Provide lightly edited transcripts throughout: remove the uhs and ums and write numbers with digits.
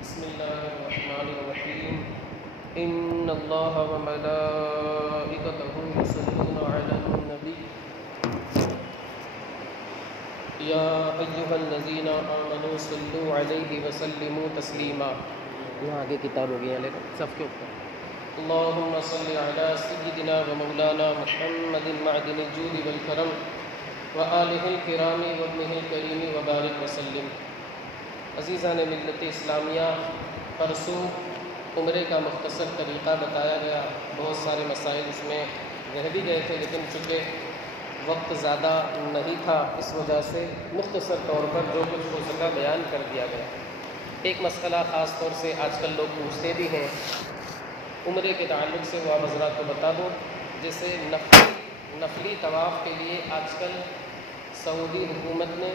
بسم الله الرحمن الرحيم إن الله وملائكته يصلون على النبي يا أيها الذين آمنوا صلوا عليه وسلموا تسليما. یہاں آگے کتاب ہو گئی ہے لیکن صف کے اوپر. اللهم صل على سيدنا ومولانا محمد معدن الجود والكرم وآله الكرام وابنه الكريم وبارك وسلم. عزیزان ملت اسلامیہ، پرسوں عمرے کا مختصر طریقہ بتایا گیا. بہت سارے مسائل اس میں رہ بھی گئے تھے، لیکن چونکہ وقت زیادہ نہیں تھا اس وجہ سے مختصر طور پر جو کچھ ہو سکا بیان کر دیا گیا. ایک مسئلہ خاص طور سے آج کل لوگ پوچھتے بھی ہیں عمرے کے تعلق سے، وہ حضرات کو بتا دو. جیسے نفلی طواف کے لیے آج کل سعودی حکومت نے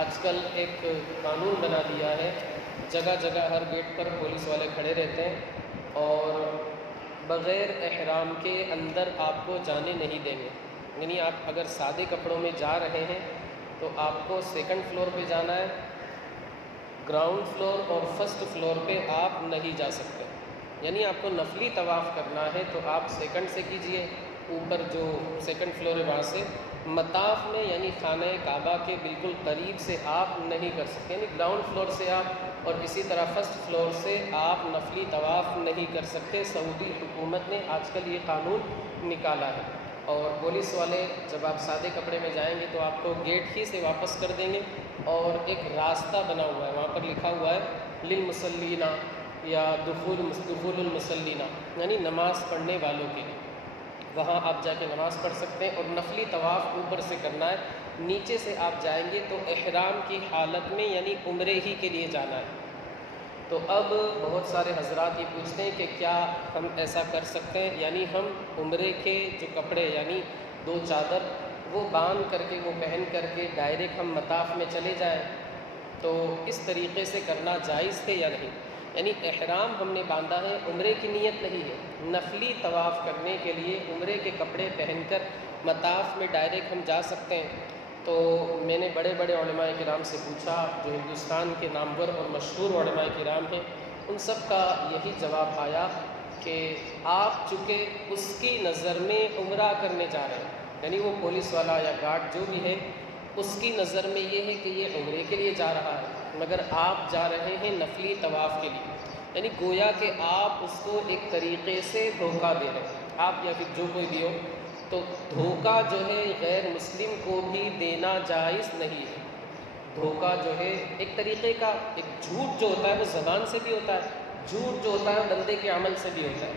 آج کل ایک قانون بنا دیا ہے. جگہ جگہ ہر گیٹ پر پولیس والے کھڑے رہتے ہیں اور بغیر احرام کے اندر آپ کو جانے نہیں دیں گے. یعنی آپ اگر سادے کپڑوں میں جا رہے ہیں تو آپ کو سیکنڈ فلور پہ جانا ہے، گراؤنڈ فلور اور فرسٹ فلور پہ آپ نہیں جا سکتے. یعنی آپ کو نفلی طواف کرنا ہے تو آپ سیکنڈ سے کیجئے، اوپر جو سیکنڈ فلور ہے وہاں سے. مطاف میں یعنی خانہ کعبہ کے بالکل قریب سے آپ نہیں کر سکتے. یعنی گراؤنڈ فلور سے آپ اور اسی طرح فرسٹ فلور سے آپ نفلی طواف نہیں کر سکتے. سعودی حکومت نے آج کل یہ قانون نکالا ہے. اور پولیس والے جب آپ سادے کپڑے میں جائیں گے تو آپ کو گیٹ ہی سے واپس کر دیں گے. اور ایک راستہ بنا ہوا ہے، وہاں پر لکھا ہوا ہے للمصلیین یا دخول المصلیین، یعنی نماز پڑھنے والوں کے لیے. وہاں آپ جا کے نماز پڑھ سکتے ہیں. اور نفلی طواف اوپر سے کرنا ہے. نیچے سے آپ جائیں گے تو احرام کی حالت میں یعنی عمرے ہی کے لیے جانا ہے. تو اب بہت سارے حضرات یہ پوچھتے ہیں کہ کیا ہم ایسا کر سکتے ہیں، یعنی ہم عمرے کے جو کپڑے یعنی 2 چادر وہ باندھ کر کے وہ پہن کر کے ڈائریکٹ ہم مطاف میں چلے جائیں، تو اس طریقے سے کرنا جائز ہے یا نہیں؟ یعنی احرام ہم نے باندھا ہے، عمرے کی نیت نہیں ہے. نفلی طواف کرنے کے لیے عمرے کے کپڑے پہن کر مطاف میں ڈائریکٹ ہم جا سکتے ہیں. تو میں نے بڑے بڑے علماء کرام سے پوچھا جو ہندوستان کے نامور اور مشہور علماء کرام ہیں، ان سب کا یہی جواب آیا کہ آپ چونکہ اس کی نظر میں عمرہ کرنے جا رہے ہیں، یعنی وہ پولیس والا یا گارڈ جو بھی ہے اس کی نظر میں یہ ہے کہ یہ عمرے کے لیے جا رہا ہے، مگر آپ جا رہے ہیں نفلی طواف کے لیے. یعنی گویا کہ آپ اس کو ایک طریقے سے دھوکہ دے رہے ہیں، آپ یا پھر جو کوئی بھی ہو. تو دھوکہ جو ہے غیر مسلم کو بھی دینا جائز نہیں ہے. دھوکہ جو ہے ایک طریقے کا، ایک جھوٹ جو ہوتا ہے وہ زبان سے بھی ہوتا ہے، جھوٹ جو ہوتا ہے بندے کے عمل سے بھی ہوتا ہے.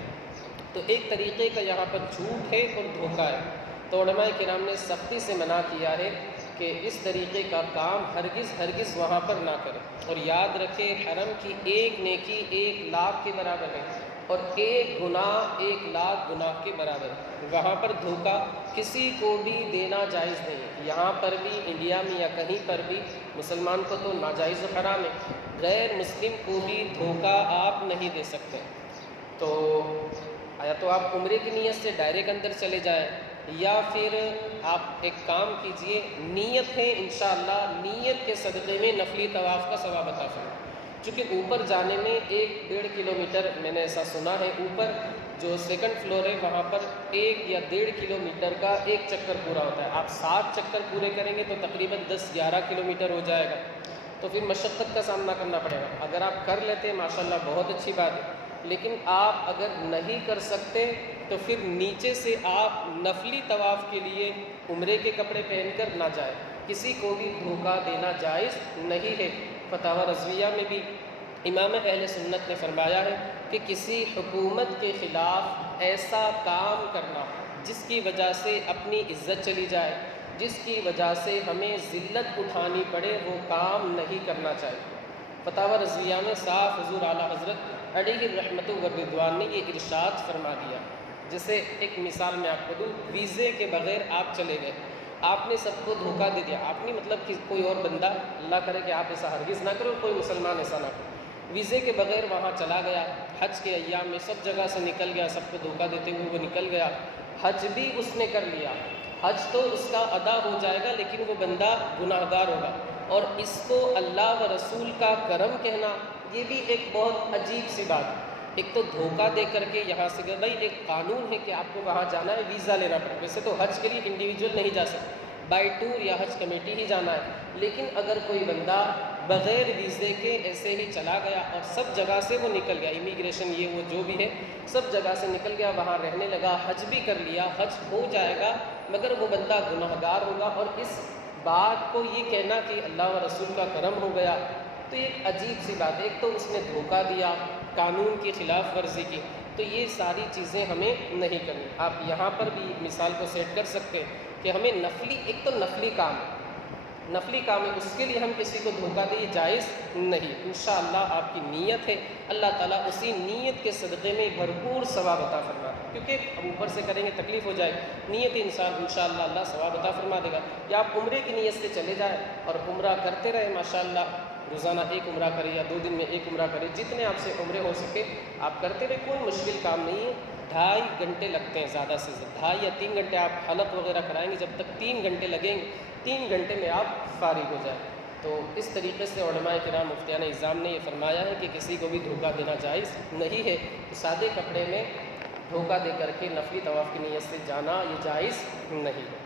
تو ایک طریقے کا یہاں پر جھوٹ ہے اور دھوکہ ہے. تو علماء کرام نے سختی سے منع کیا ہے کہ اس طریقے کا کام ہرگز وہاں پر نہ کرے. اور یاد رکھے حرم کی ایک نیکی 1,00,000 کے برابر ہے اور ایک گناہ 1,00,000 گناہ کے برابر ہے. وہاں پر دھوکہ کسی کو بھی دینا جائز نہیں ہے. یہاں پر بھی انڈیا میں یا کہیں پر بھی مسلمان کو تو ناجائز و حرام ہے، غیر مسلم کو بھی دھوکہ آپ نہیں دے سکتے. تو یا تو آپ عمرے کی نیت سے ڈائریکٹ اندر چلے جائیں، یا پھر آپ ایک کام کیجئے، نیت ہے انشاءاللہ نیت کے صدقے میں نفلی طواف کا ثواب عطا فرمائے. چونکہ اوپر جانے میں 1-1.5 کلومیٹر میں نے ایسا سنا ہے، اوپر جو سیکنڈ فلور ہے وہاں پر 1 یا 1.5 کلومیٹر کا ایک چکر پورا ہوتا ہے. آپ 7 چکر پورے کریں گے تو تقریباً 10-11 کلومیٹر ہو جائے گا. تو پھر مشقت کا سامنا کرنا پڑے گا. اگر آپ کر لیتے ہیں ماشاءاللہ بہت اچھی بات ہے، لیکن آپ اگر نہیں کر سکتے تو پھر نیچے سے آپ نفلی طواف کے لیے عمرے کے کپڑے پہن کر نہ جائیں. کسی کو بھی دھوکہ دینا جائز نہیں ہے. فتاوی رضویہ میں بھی امام اہل سنت نے فرمایا ہے کہ کسی حکومت کے خلاف ایسا کام کرنا جس کی وجہ سے اپنی عزت چلی جائے، جس کی وجہ سے ہمیں ذلت اٹھانی پڑے، وہ کام نہیں کرنا چاہیے. فتاوی رضویہ میں صاف حضور اعلیٰ حضرت علیہ الرحمت والرضوان نے یہ ارشاد فرما دیا. جیسے ایک مثال میں آپ کو دوں، ویزے کے بغیر آپ چلے گئے، آپ نے سب کو دھوکہ دے دیا. آپ نے مطلب کہ کوئی اور بندہ، اللہ کرے کہ آپ ایسا ہرگز نہ کرو، کوئی مسلمان ایسا نہ کرو، ویزے کے بغیر وہاں چلا گیا، حج کے ایام میں سب جگہ سے نکل گیا، سب کو دھوکہ دیتے ہوئے وہ نکل گیا. حج بھی اس نے کر لیا، حج تو اس کا ادا ہو جائے گا لیکن وہ بندہ گناہگار ہوگا. اور اس کو اللہ و رسول کا کرم کہنا، یہ بھی ایک بہت عجیب سی بات ہے۔ ایک تو دھوکہ دے کر کے یہاں سے گئے، بھائی ایک قانون ہے کہ آپ کو وہاں جانا ہے ویزا لینا پڑے، ویسے تو حج کے لیے انڈیویجول نہیں جا سکتے، بائی ٹور یا حج کمیٹی ہی جانا ہے، لیکن اگر کوئی بندہ بغیر ویزے کے ایسے ہی چلا گیا اور سب جگہ سے وہ نکل گیا، امیگریشن یہ وہ جو بھی ہے سب جگہ سے نکل گیا، وہاں رہنے لگا، حج بھی کر لیا، حج ہو جائے گا، مگر وہ بندہ گنہگار ہوگا، اور اس بات کو یہ کہنا کہ اللہ و رسول کا کرم ہو گیا، تو یہ ایک عجیب سی بات ہے۔ ایک تو اس نے دھوکہ دیا، قانون کی خلاف ورزی کی، تو یہ ساری چیزیں ہمیں نہیں کرنی۔ آپ یہاں پر بھی مثال کو سیٹ کر سکتے ہیں کہ ہمیں ایک تو نفلی کام ہے، اس کے لیے ہم کسی کو دھوکہ دیں، یہ جائز نہیں۔ انشاءاللہ آپ کی نیت ہے، اللہ تعالیٰ اسی نیت کے صدقے میں بھرپور ثواب عطا فرما دے، کیونکہ اب اوپر سے کریں گے تکلیف ہو جائے، نیت انسان انشاءاللہ اللہ ثواب عطا فرما دے گا۔ یا آپ عمرے کی نیت سے چلے جائیں اور عمرہ کرتے رہے، ماشاءاللہ روزانہ ایک عمرہ کرے یا 2 دن میں ایک عمرہ کرے، جتنے آپ سے عمرے ہو سکے آپ کرتے رہے، کوئی مشکل کام نہیں ہے۔ 2.5 گھنٹے لگتے ہیں زیادہ سے زیادہ، 2.5 یا 3 گھنٹے آپ حلق وغیرہ کرائیں گے، جب تک 3 گھنٹے لگیں گے، 3 گھنٹے میں آپ فارغ ہو جائیں۔ تو اس طریقے سے علماء کرام مفتیان اعظام نے یہ فرمایا ہے کہ کسی کو بھی دھوکہ دینا جائز نہیں ہے، سادے کپڑے میں دھوکہ دے کر کے نفلی طواف کی نیت سے جانا یہ جائز نہیں ہے۔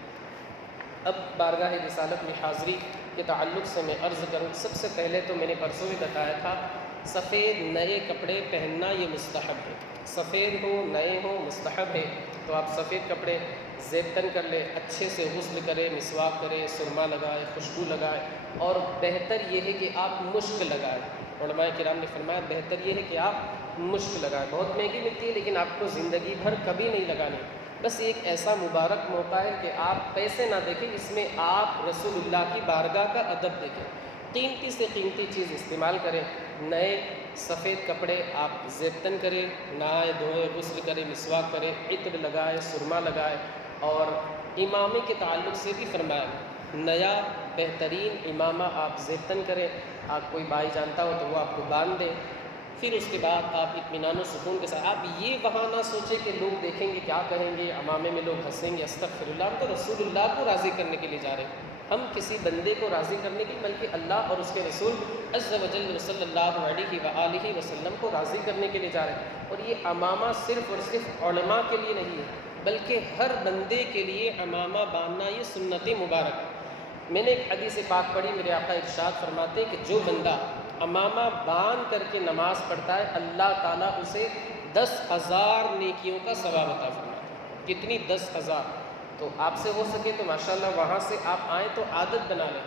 اب بارگاہ رسالت میں حاضری کے تعلق سے میں عرض کروں، سب سے پہلے تو میں نے پرسوں بھی بتایا تھا، سفید نئے کپڑے پہننا یہ مستحب ہے، سفید ہو نئے ہو مستحب ہے، تو آپ سفید کپڑے زیب تن کر لیں، اچھے سے غسل کرے، مسواک کرے، سرما لگائے، خوشبو لگائے، اور بہتر یہ ہے کہ آپ مشک لگائیں۔ علماء کرام نے فرمایا بہتر یہ ہے کہ آپ مشک لگائیں، بہت مہنگی ملتی ہے لیکن آپ کو زندگی بھر کبھی نہیں لگانی، بس ایک ایسا مبارک موقع ہے کہ آپ پیسے نہ دیکھیں، اس میں آپ رسول اللہ کی بارگاہ کا ادب دیکھیں، قیمتی سے قیمتی چیز استعمال کریں، نئے سفید کپڑے آپ زیبتن کریں، نہائے دھوئے، غسل کریں، مسواک کریں، عطر لگائے، سرما لگائے، اور امامے کے تعلق سے بھی فرمایا نیا بہترین امامہ آپ زیبتن کریں، آپ کوئی بھائی جانتا ہو تو وہ آپ کو باندھ دے، پھر اس کے بعد آپ اطمینان و سکون کے ساتھ، آپ یہ وہاں نہ سوچیں کہ لوگ دیکھیں گے کیا کہیں گے، امامے میں لوگ ہنسیں گے، استغفر اللہ، ہم تو رسول اللہ کو راضی کرنے کے لیے جا رہے ہیں، ہم کسی بندے کو راضی کرنے کے بلکہ اللہ اور اس کے رسول عز و جل صلی اللہ علیہ وآلہ وسلم کو راضی کرنے کے لیے جا رہے ہیں۔ اور یہ امامہ صرف اور صرف علماء کے لیے نہیں ہے بلکہ ہر بندے کے لیے امامہ باندھنا یہ سنت مبارک ہے۔ میں نے ایک حدیث پاک پڑھی، میرے آقا ارشاد فرماتے کہ جو بندہ امامہ باندھ کر کے نماز پڑھتا ہے اللہ تعالیٰ اسے 10,000 نیکیوں کا ثواب عطا فرماتا ہے۔ کتنی؟ 10,000۔ تو آپ سے ہو سکے تو ماشاءاللہ وہاں سے آپ آئیں تو عادت بنا لیں،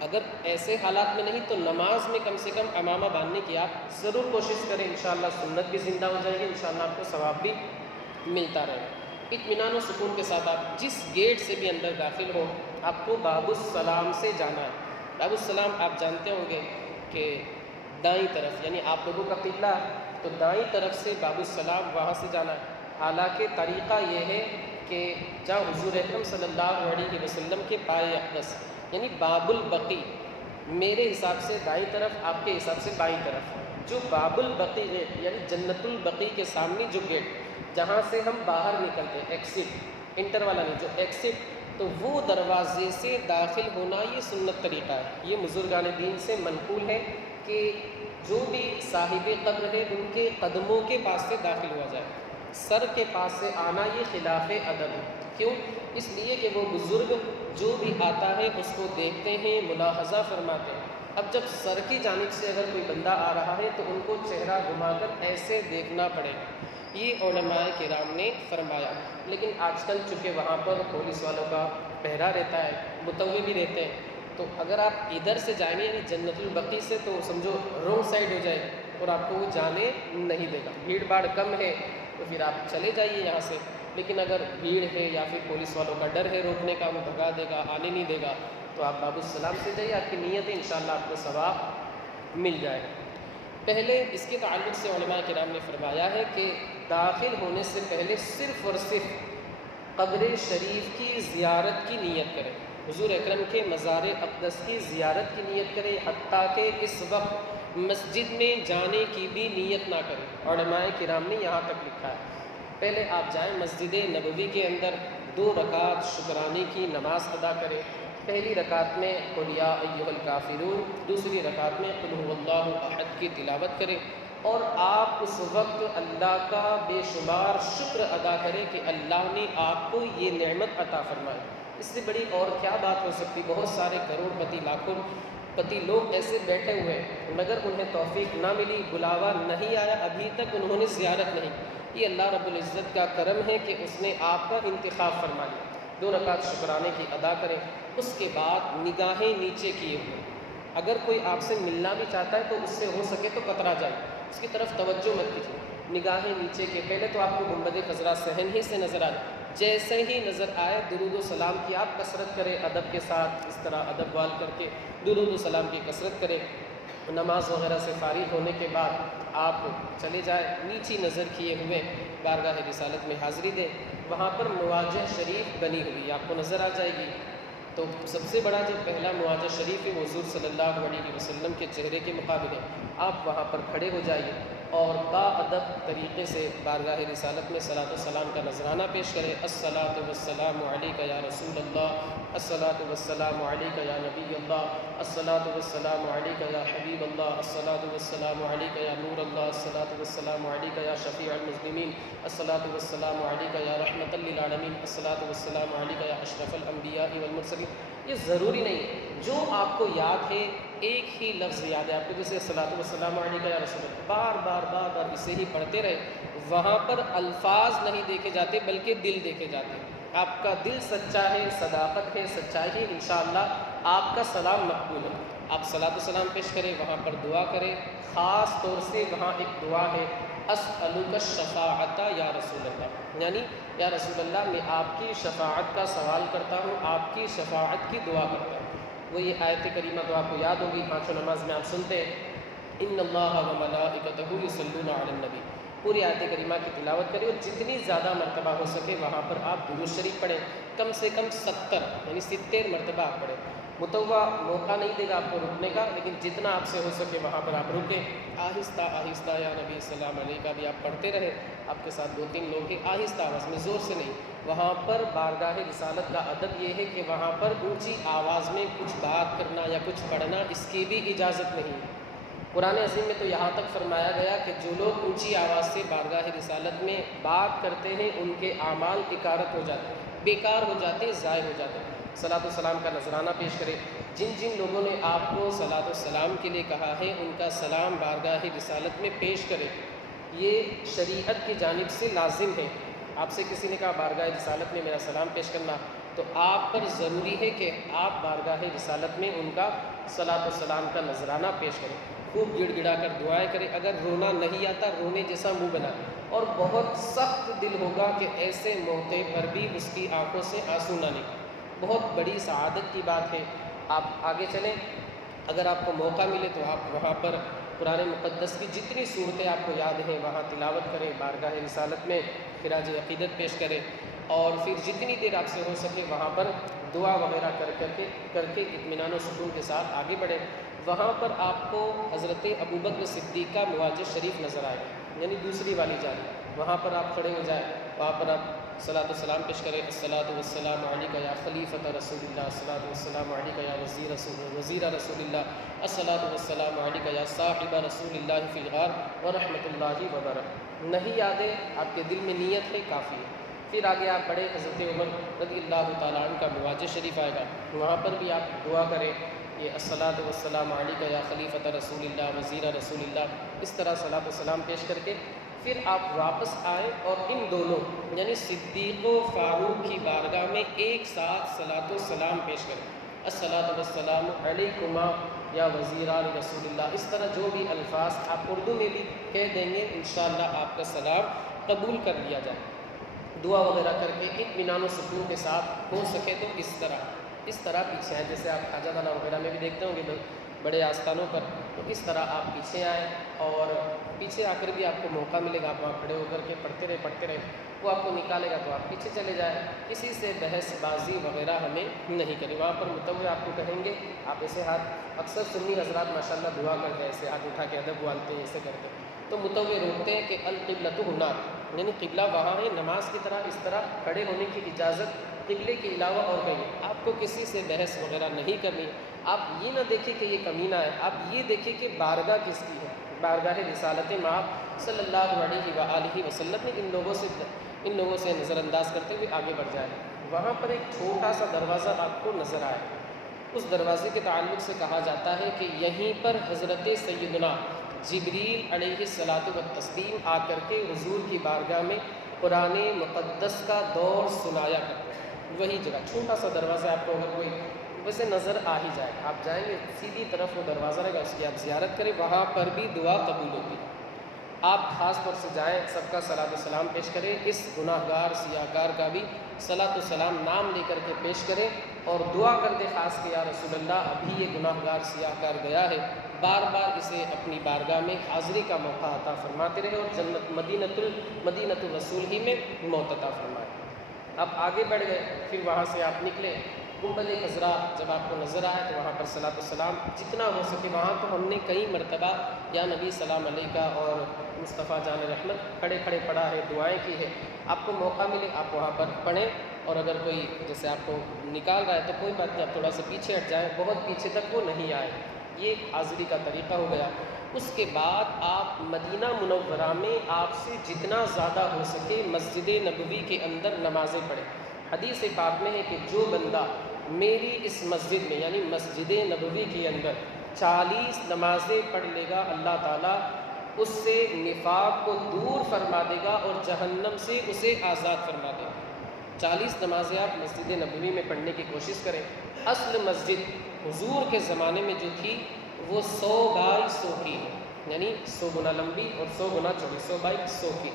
اگر ایسے حالات میں نہیں تو نماز میں کم سے کم امامہ باندھنے کی آپ ضرور کوشش کریں، انشاءاللہ سنت بھی زندہ ہو جائے گی، انشاءاللہ آپ کو ثواب بھی ملتا رہے گا۔ اطمینان و سکون کے ساتھ آپ جس گیٹ سے بھی اندر داخل ہو، آپ کو باب السلام سے جانا ہے۔ باب السلام آپ جانتے ہوں گے کہ دائیں طرف، یعنی آپ لوگوں کا قبلہ تو دائیں طرف سے باب السلام وہاں سے جانا ہے۔ حالانکہ طریقہ یہ ہے کہ جہاں حضور اکرم صلی اللہ علیہ وسلم کے پائے اقدس یعنی باب البقی، میرے حساب سے دائیں طرف، آپ کے حساب سے بائیں طرف، جو باب البقی گیٹ یعنی جنت البقی کے سامنے جو گیٹ جہاں سے ہم باہر نکلتے ہیں، ایکسٹ، انٹر والا نہیں، جو ایکسٹ، تو وہ دروازے سے داخل ہونا یہ سنت طریقہ ہے۔ یہ بزرگان دین سے منقول ہے کہ جو بھی صاحب قبر ہے ان کے قدموں کے پاس سے داخل ہوا جائے، سر کے پاس سے آنا یہ خلاف ادب ہے۔ کیوں؟ اس لیے کہ وہ بزرگ جو بھی آتا ہے اس کو دیکھتے ہیں، ملاحظہ فرماتے ہیں۔ اب جب سر کی جانب سے اگر کوئی بندہ آ رہا ہے تو ان کو چہرہ گھما کر ایسے دیکھنا پڑے گا، یہ علماء کرام نے فرمایا۔ لیکن آج کل چونکہ وہاں پر پولیس والوں کا پہرا رہتا ہے، متوے بھی رہتے ہیں، تو اگر آپ ادھر سے جائیں گے یعنی جنت البقی سے تو سمجھو رونگ سائڈ ہو جائے گی اور آپ کو وہ جانے نہیں دے گا۔ بھیڑ بھاڑ کم ہے تو پھر آپ چلے جائیے یہاں سے، لیکن اگر بھیڑ ہے یا پھر پولیس والوں کا ڈر ہے روکنے کا، وہ بھگا دے گا، آنے نہیں دے گا، تو آپ باب السلام سے جائیے، آپ کی نیت ہے انشاءاللہ آپ کو ثواب مل جائے گا۔ پہلے اس کے تعلق سے علماء کرام نے فرمایا ہے کہ داخل ہونے سے پہلے صرف اور صرف قبر شریف کی زیارت کی نیت کریں، حضور اکرم کے مزار اقدس کی زیارت کی نیت کریں، حتیٰ کہ اس وقت مسجد میں جانے کی بھی نیت نہ کریں۔ علماء کرام نے یہاں تک لکھا ہے پہلے آپ جائیں مسجد نبوی کے اندر 2 رکعت شکرانے کی نماز ادا کریں، پہلی رکعت میں قل یا ایھا الکافرون، دوسری رکعت میں قل ھو اللہ احد کی تلاوت کریں، اور آپ اس وقت اللہ کا بے شمار شکر ادا کریں کہ اللہ نے آپ کو یہ نعمت عطا فرمائی۔ اس سے بڑی اور کیا بات ہو سکتی؟ بہت سارے کروڑ پتی لاکھوں پتی لوگ ایسے بیٹھے ہوئے مگر انہیں توفیق نہ ملی، بلاوا نہیں آیا، ابھی تک انہوں نے زیارت نہیں۔ یہ اللہ رب العزت کا کرم ہے کہ اس نے آپ کا انتخاب فرما لیا۔ 2 رکعت شکرانے کی ادا کریں، اس کے بعد نگاہیں نیچے کیے ہوئے، اگر کوئی آپ سے ملنا بھی چاہتا ہے تو اس سے ہو سکے تو کترا جائے، اس کی طرف توجہ مت کیجیے، نگاہیں نیچے کے، پہلے تو آپ کو گنبد خضرا صحن ہی سے نظر آئے، جیسے ہی نظر آئے درود و سلام کی آپ کثرت کریں، ادب کے ساتھ اس طرح ادب وال کر کے درود و سلام کی کثرت کریں۔ نماز وغیرہ سے فارغ ہونے کے بعد آپ چلے جائیں، نیچی نظر کیے ہوئے بارگاہ رسالت میں حاضری دیں، وہاں پر مواجہ شریف بنی ہوئی آپ کو نظر آ جائے گی۔ تو سب سے بڑا جو پہلا مواجہ شریف ہے وہ حضور صلی اللہ علیہ وسلم کے چہرے کے مقابل ہے، آپ وہاں پر کھڑے ہو جائیے اور باادب طریقے سے بارگاہ رسالت میں صلاۃ و سلام کا نذرانہ پیش کریں۔ الصلاۃ والسلام علیک یا رسول اللہ، الصلاۃ والسلام علیک یا نبی اللہ، الصلاۃ والسلام علیک یا حبیب اللہ، الصلاۃ والسلام علیک یا نور اللہ، الصلاۃ والسلام علیک یا شفیع المذنبین، الصلاۃ والسلام علیک یا رحمۃ للعالمین، الصلاۃ والسلام علیک یا اشرف الانبیاء والمرسلین۔ یہ ضروری نہیں، جو آپ کو یاد ہے ایک ہی لفظ یاد ہے آپ کو، جیسے الصلاۃ والسلام علیک یا رسول اللہ، بار بار اسے ہی پڑھتے رہے، وہاں پر الفاظ نہیں دیکھے جاتے بلکہ دل دیکھے جاتے ہیں۔ آپ کا دل سچا ہے، صداقت ہے، سچائی ہے، انشاءاللہ آپ کا سلام مقبول ہے۔ آپ صلاۃ و سلام پیش کریں، وہاں پر دعا کریں، خاص طور سے وہاں ایک دعا ہے اسألک الشفاعۃ یا رسول اللہ، یعنی یا رسول اللہ میں آپ کی شفاعت کا سوال کرتا ہوں، آپ کی شفاعت کی دعا کرتا ہوں۔ وہ یہ آیت کریمہ تو آپ کو یاد ہوگی، پانچوں نماز میں آپ سنتے ہیں ان اللہ و ملائکتہ یصلون علی النبی، پوری آیت کریمہ کی تلاوت کریں اور جتنی زیادہ مرتبہ ہو سکے وہاں پر آپ درود شریف پڑھیں، کم سے کم 70 یعنی 70 مرتبہ آپ پڑھیں۔ متوع موقع نہیں دے گا آپ کو رکنے کا، لیکن جتنا آپ سے ہو سکے وہاں پر آپ رکیں، آہستہ آہستہ یا نبی السلام علیکہ بھی آپ پڑھتے رہے، آپ کے ساتھ 2-3 لوگ ہیں، آہستہ آواز میں، زور سے نہیں۔ وہاں پر بارگاہ رسالت کا ادب یہ ہے کہ وہاں پر اونچی آواز میں کچھ بات کرنا یا کچھ پڑھنا اس کی بھی اجازت نہیں ہے۔ قرآن عظیم میں تو یہاں تک فرمایا گیا کہ جو لوگ اونچی آواز سے بارگاہ رسالت میں بات کرتے ہیں ان کے اعمال اکارت ہو جاتے ہیں، بیکار ہو جاتے ہیں، ضائع ہو جاتے ہیں۔ صلاۃ و سلام کا نذرانہ پیش کرے، جن جن لوگوں نے آپ کو صلاۃ و سلام کے لیے کہا ہے ان کا سلام بارگاہ رسالت میں پیش کرے، یہ شریعت کی جانب سے لازم ہے۔ آپ سے کسی نے کہا بارگاہ رسالت میں میرا سلام پیش کرنا، تو آپ پر ضروری ہے کہ آپ بارگاہ رسالت میں ان کا صلاۃ و سلام کا نذرانہ پیش کریں، خوب گڑ گڑا کر دعائیں کریں، اگر رونا نہیں آتا رونے جیسا منہ بنا، اور بہت سخت دل ہوگا کہ ایسے موقع پر بھی اس کی آنکھوں سے آنسو نہ نکلے، بہت بڑی سعادت کی بات ہے۔ آپ آگے چلیں، اگر آپ کو موقع ملے تو آپ وہاں پر قرآن مقدس کی جتنی صورتیں آپ کو یاد ہیں وہاں تلاوت کریں، بارگاہ رسالت میں خراج عقیدت پیش کریں، اور پھر جتنی دیر آپ سے ہو سکے وہاں پر دعا وغیرہ کر کے اطمینان و سکون کے ساتھ آگے بڑھیں۔ وہاں پر آپ کو حضرت ابوبکر صدیق کا مواجہ شریف نظر آئے گا، یعنی دوسری والی جانب، وہاں پر آپ کھڑے ہو جائیں، وہاں پر آپ صلاۃ و سلام پیش کریں۔ الصلاۃ والسلام علیک یا خلیفۃ رسول اللہ، الصلاۃ والسلام علیک یا وزیر رسول اللہ، الصلاۃ والسلام علیک یا صاحب رسول اللہ فی الغار ورحمۃ اللہ وبرکاتہ۔ نہیں یاد ہے، آپ کے دل میں نیت ہے، کافی ہے۔ پھر آگے آپ بڑے، حضرت عمر رضی اللہ تعالیٰ عنہ کا مواجہ شریف آئے گا، وہاں پر بھی آپ دعا کریں، یہ الصلاۃ والسلام علیک یا خلیفۃ رسول اللہ وزیر رسول اللہ، اس طرح صلاۃ و سلام پیش کر کے پھر آپ واپس آئیں اور ان دونوں یعنی صدیق و فاروق کی بارگاہ میں ایک ساتھ صلاۃ و سلام پیش کریں، الصلاۃ والسلام علیکما یا وزیران رسول اللہ، اس طرح جو بھی الفاظ آپ اردو میں بھی کہہ دیں گے انشاءاللہ آپ کا سلام قبول کر لیا جائے۔ دعا وغیرہ کر کے اطمینان و سکون کے ساتھ ہو سکے تو اس طرح پیچھے آئیں، جیسے آپ حاجہ خانہ وغیرہ میں بھی دیکھتے ہوں گے بڑے آستانوں پر، تو اس طرح آپ پیچھے آئیں، اور پیچھے آ کر بھی آپ کو موقع ملے گا، آپ وہاں کھڑے ہو کر کے پڑھتے رہے، وہ آپ کو نکالے گا تو آپ پیچھے چلے جائیں، کسی سے بحث بازی وغیرہ ہمیں نہیں کریں۔ وہاں پر متوع آپ کو کہیں گے، آپ ایسے ہاتھ، اکثر سنی حضرات ماشاءاللہ دعا کرتے ہیں، ایسے ہاتھ اٹھا کے ادب والتے ہیں، ایسے کرتے ہیں، تو متوع روکتے ہیں کہ القبلۃ ہناک، یعنی قبلہ وہاں ہے، نماز کی طرح اس طرح کھڑے ہونے کی اجازت قبلے کے علاوہ اور کہیں آپ کو کسی سے بحث وغیرہ نہیں کرنی۔ آپ یہ نہ دیکھیں کہ یہ کمینہ ہے، آپ یہ دیکھیں کہ بارگاہ کس کی ہے، بارگاہ رسالت مآب صلی اللہ علیہ وآلہ وسلم نے ان لوگوں سے نظر انداز کرتے ہوئے آگے بڑھ جائے۔ وہاں پر ایک چھوٹا سا دروازہ آپ کو نظر آئے، اس دروازے کے تعلق سے کہا جاتا ہے کہ یہیں پر حضرت سیدنا جبریل علیہ الصلاۃ والتسلیم آ کر کے حضور کی بارگاہ میں قرآن مقدس کا دور سنایا کرتے ہیں۔ وہی جگہ چھوٹا سا دروازہ آپ کو اگر کوئی ویسے نظر آ ہی جائے، آپ جائیں گے سیدھی طرف وہ دروازہ رہے گا، اس کی آپ زیارت کریں، وہاں پر بھی دعا قبول ہوتی ہے۔ آپ خاص طور سے جائیں، سب کا صلاۃ و سلام پیش کریں، اس گناہ گار سیاہ کار کا بھی صلاۃ و سلام نام لے کر کے پیش کریں اور دعا کر دے خاص کہ یا رسول اللہ ابھی یہ گناہ گار سیاہ کار گیا ہے، بار بار اسے اپنی بارگاہ میں حاضری کا موقع عطا فرماتے رہے اور جنت مدینۃ الرسول ہی میں موت عطا فرمائے۔ اب آگے بڑھ گئے، پھر وہاں سے آپ نکلے، گنبد خضرا جب آپ کو نظر آئے تو وہاں پر صلاۃ و سلام جتنا ہو سکے، وہاں تو ہم نے کئی مرتبہ یا نبی سلام علیکہ اور مصطفیٰ جان رحمت کھڑے کھڑے پڑھا ہے، دعائیں کی ہے۔ آپ کو موقع ملے آپ وہاں پر پڑھیں، اور اگر کوئی جیسے آپ کو نکال رہا ہے تو کوئی بات نہیں، آپ تھوڑا سا پیچھے ہٹ جائیں، بہت پیچھے تک وہ نہیں آئے۔ یہ حاضری کا طریقہ ہو گیا۔ اس کے بعد آپ مدینہ منورہ میں آپ سے جتنا زیادہ ہو سکے مسجد نبوی کے اندر نمازیں پڑھیں۔ حدیث پاک میں ہے کہ جو بندہ میری اس مسجد میں یعنی مسجد نبوی کے اندر 40 نمازیں پڑھ لے گا، اللہ تعالیٰ اس سے نفاق کو دور فرما دے گا اور جہنم سے اسے آزاد فرما دے گا۔ 40 نمازیں آپ مسجد نبوی میں پڑھنے کی کوشش کریں۔ اصل مسجد حضور کے زمانے میں جو تھی وہ 100 بائی 100 کی ہے، یعنی 100 گنا لمبی اور 100 گنا چوڑی، 100 بائی 100 کی۔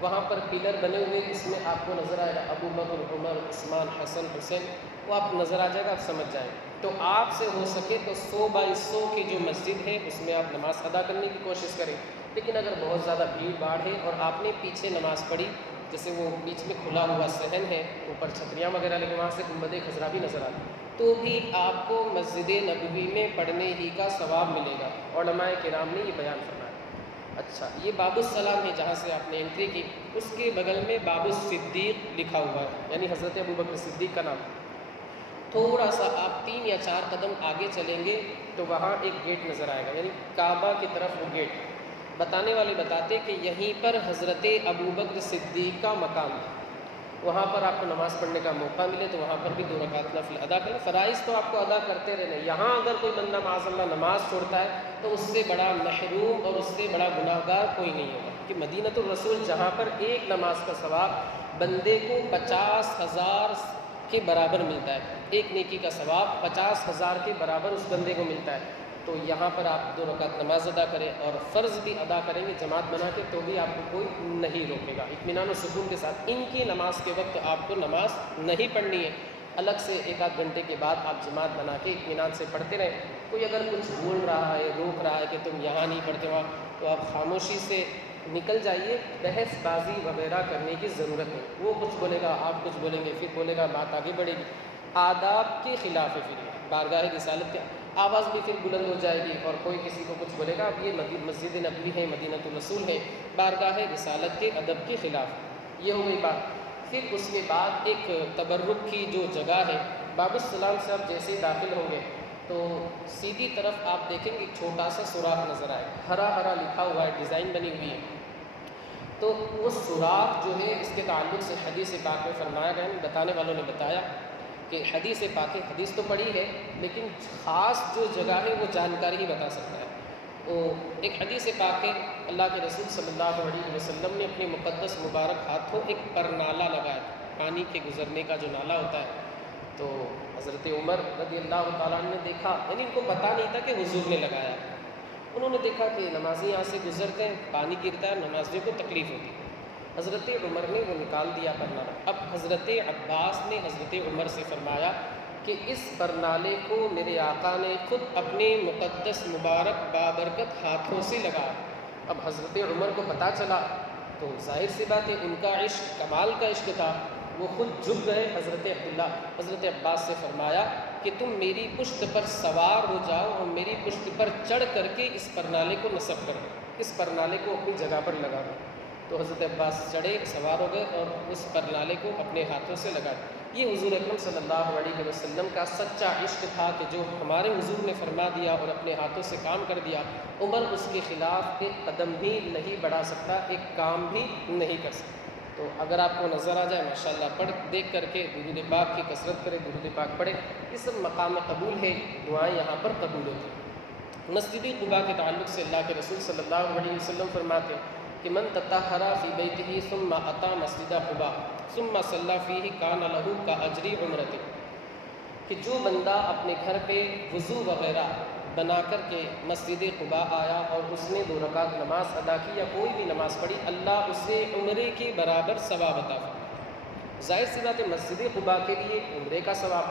وہاں پر پلر بنے ہوئے، اس میں آپ کو نظر آئے گا ابو بکر، عمر، عثمان، حسن، حسین، وہ آپ نظر آ جائے گا، آپ سمجھ جائیں۔ تو آپ سے ہو سکے تو 100 بائی 100 کی جو مسجد ہے اس میں آپ نماز ادا کرنے کی کوشش کریں۔ لیکن اگر بہت زیادہ بھیڑ بھاڑ ہے اور آپ نے پیچھے نماز پڑھی، جیسے وہ بیچ میں کھلا ہوا صحن ہے، اوپر چھتریاں وغیرہ لگے، وہاں سے گنبد خضرا بھی نظر آتی، تو بھی آپ کو مسجد نبوی میں پڑھنے ہی کا ثواب ملے گا۔ علماء کرام نے یہ بیان فرمایا۔ اچھا، یہ باب السلام ہے جہاں سے آپ نے انٹری کی، اس کے بغل میں باب الصدیق لکھا ہوا ہے، یعنی حضرت ابوبکر صدیق کا نام۔ تھوڑا سا آپ 3 یا 4 قدم آگے چلیں گے تو وہاں ایک گیٹ نظر آئے گا، یعنی کعبہ کی طرف وہ گیٹ۔ بتانے والے بتاتے کہ یہیں پر حضرت ابوبکر صدیق کا مقام ہے، وہاں پر آپ کو نماز پڑھنے کا موقع ملے تو وہاں پر بھی 2 رکعت نفل ادا کریں۔ فرائض تو آپ کو ادا کرتے رہنا۔ یہاں اگر کوئی بندہ معاذ اللہ نماز چھوڑتا ہے تو اس سے بڑا محروم اور اس سے بڑا گناہ گار کوئی نہیں ہوگا، کہ مدینۃ الرسول جہاں پر ایک نماز کا ثواب بندے کو 50,000 کے برابر ملتا ہے، ایک نیکی کا ثواب 50,000 کے برابر اس بندے کو ملتا ہے، تو یہاں پر آپ 2 رکعت نماز ادا کریں اور فرض بھی ادا کریں گے جماعت بنا کے تو بھی آپ کو کوئی نہیں روکے گا، اطمینان و سکون کے ساتھ۔ ان کی نماز کے وقت آپ کو نماز نہیں پڑھنی ہے، الگ سے 1 آدھ گھنٹے کے بعد آپ جماعت بنا کے اطمینان سے پڑھتے رہیں۔ کوئی اگر کچھ بول رہا ہے، روک رہا ہے کہ تم یہاں نہیں پڑھتے وہاں، تو آپ خاموشی سے نکل جائیے، بحث بازی وغیرہ کرنے کی ضرورت ہے۔ وہ کچھ بولے گا، آپ کچھ بولیں گے، پھر بولے گا، بات آگے بڑھے گی، آداب کے خلاف ہے۔ پھر بارگاہ رسالت کے آواز بھی پھر بلند ہو جائے گی اور کوئی کسی کو کچھ بولے گا، اب یہ مسجد نبوی ہے، مدینۃ الرسول ہے، بارگاہ رسالت کے ادب کے خلاف۔ یہ ہو گئی بات۔ پھر اس کے بعد ایک تبرک کی جو جگہ ہے، باب السلام سے آپ جیسے ہی داخل ہوں گے تو سیدھی طرف آپ دیکھیں گے ایک چھوٹا سا سوراخ نظر آئے، ہرا ہرا لکھا ہوا ہے، ڈیزائن بنی ہوئی ہے۔ تو وہ سوراخ جو ہے اس کے تعلق سے حدیث پاک میں فرمایا گیا ہے، بتانے والوں نے بتایا کہ حدیث پاک ہے، حدیث تو پڑھی ہے لیکن خاص جو جگہ ہے وہ جانکاری ہی بتا سکتا ہے۔ تو ایک حدیث پاک ہے، اللہ کے رسول صلی اللہ علیہ وسلم نے اپنے مقدس مبارک ہاتھوں ایک پرنالہ لگایا تھا، پانی کے گزرنے کا جو نالہ ہوتا ہے۔ تو حضرت عمر رضی اللہ تعالیٰ عنہ نے دیکھا، یعنی ان کو پتہ نہیں تھا کہ حضور نے لگایا، انہوں نے دیکھا کہ نمازی یہاں سے گزرتے ہیں، پانی گرتا ہے، نمازیوں کو تکلیف ہوتی ہے۔ حضرت عمر نے وہ نکال دیا پرنالہ۔ اب حضرت عباس نے حضرت عمر سے فرمایا کہ اس پرنالے کو میرے آقا نے خود اپنے مقدس مبارک بابرکت ہاتھوں سے لگایا۔ اب حضرت عمر کو پتہ چلا تو ظاہر سی بات ہے ان کا عشق کمال کا عشق تھا، وہ خود جھک گئے۔ حضرت عباس سے فرمایا کہ تم میری پشت پر سوار ہو جاؤ اور میری پشت پر چڑھ کر کے اس پرنالے کو نصب کر دو، اس پرنالے کو اپنی جگہ پر لگا دو۔ تو حضرت عباس چڑھے، سوار ہو گئے اور اس پرنالے کو اپنے ہاتھوں سے لگا۔ یہ حضور اکرم صلی اللہ علیہ وسلم کا سچا عشق تھا کہ جو ہمارے حضور نے فرما دیا اور اپنے ہاتھوں سے کام کر دیا، عمر اس کے خلاف ایک قدم بھی نہیں بڑھا سکتا، ایک کام بھی نہیں کر سکتا۔ تو اگر آپ کو نظر آ جائے ماشاءاللہ پڑھ دیکھ کر کے درود پاک کی کثرت کرے، درود پاک پڑھے، یہ سب مقام قبول ہے، دعائیں یہاں پر قبول ہوتی ہیں۔ مسجد قباء کے تعلق سے اللہ کے رسول صلی اللہ علیہ وسلم فرماتے ہیں کہ من تطہر فی بیتہ ثم اتی مسجد قباء ثم صلی فیہ کان لہ کاجر عمرۃ، کہ جو بندہ اپنے گھر پہ وضو وغیرہ بنا کر کے مسجد قباء آیا اور اس نے 2 رکعت نماز ادا کی یا کوئی بھی نماز پڑھی، اللہ اسے عمرے کے برابر ثواب عطا فرمائے۔ ظاہر سی بات ہے مسجد قباء کے لیے عمرے کا ثواب،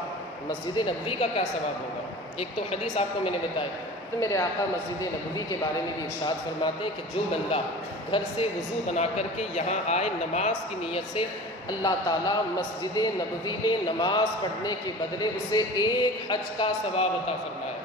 مسجد نبوی کا کیا ثواب ہوگا؟ ایک تو حدیث آپ کو میں نے بتائی، تو میرے آقا مسجد نبوی کے بارے میں بھی ارشاد فرماتے ہیں کہ جو بندہ گھر سے وضو بنا کر کے یہاں آئے نماز کی نیت سے، اللہ تعالیٰ مسجد نبوی میں نماز پڑھنے کے بدلے اسے 1 حج کا ثواب عطا فرمائے۔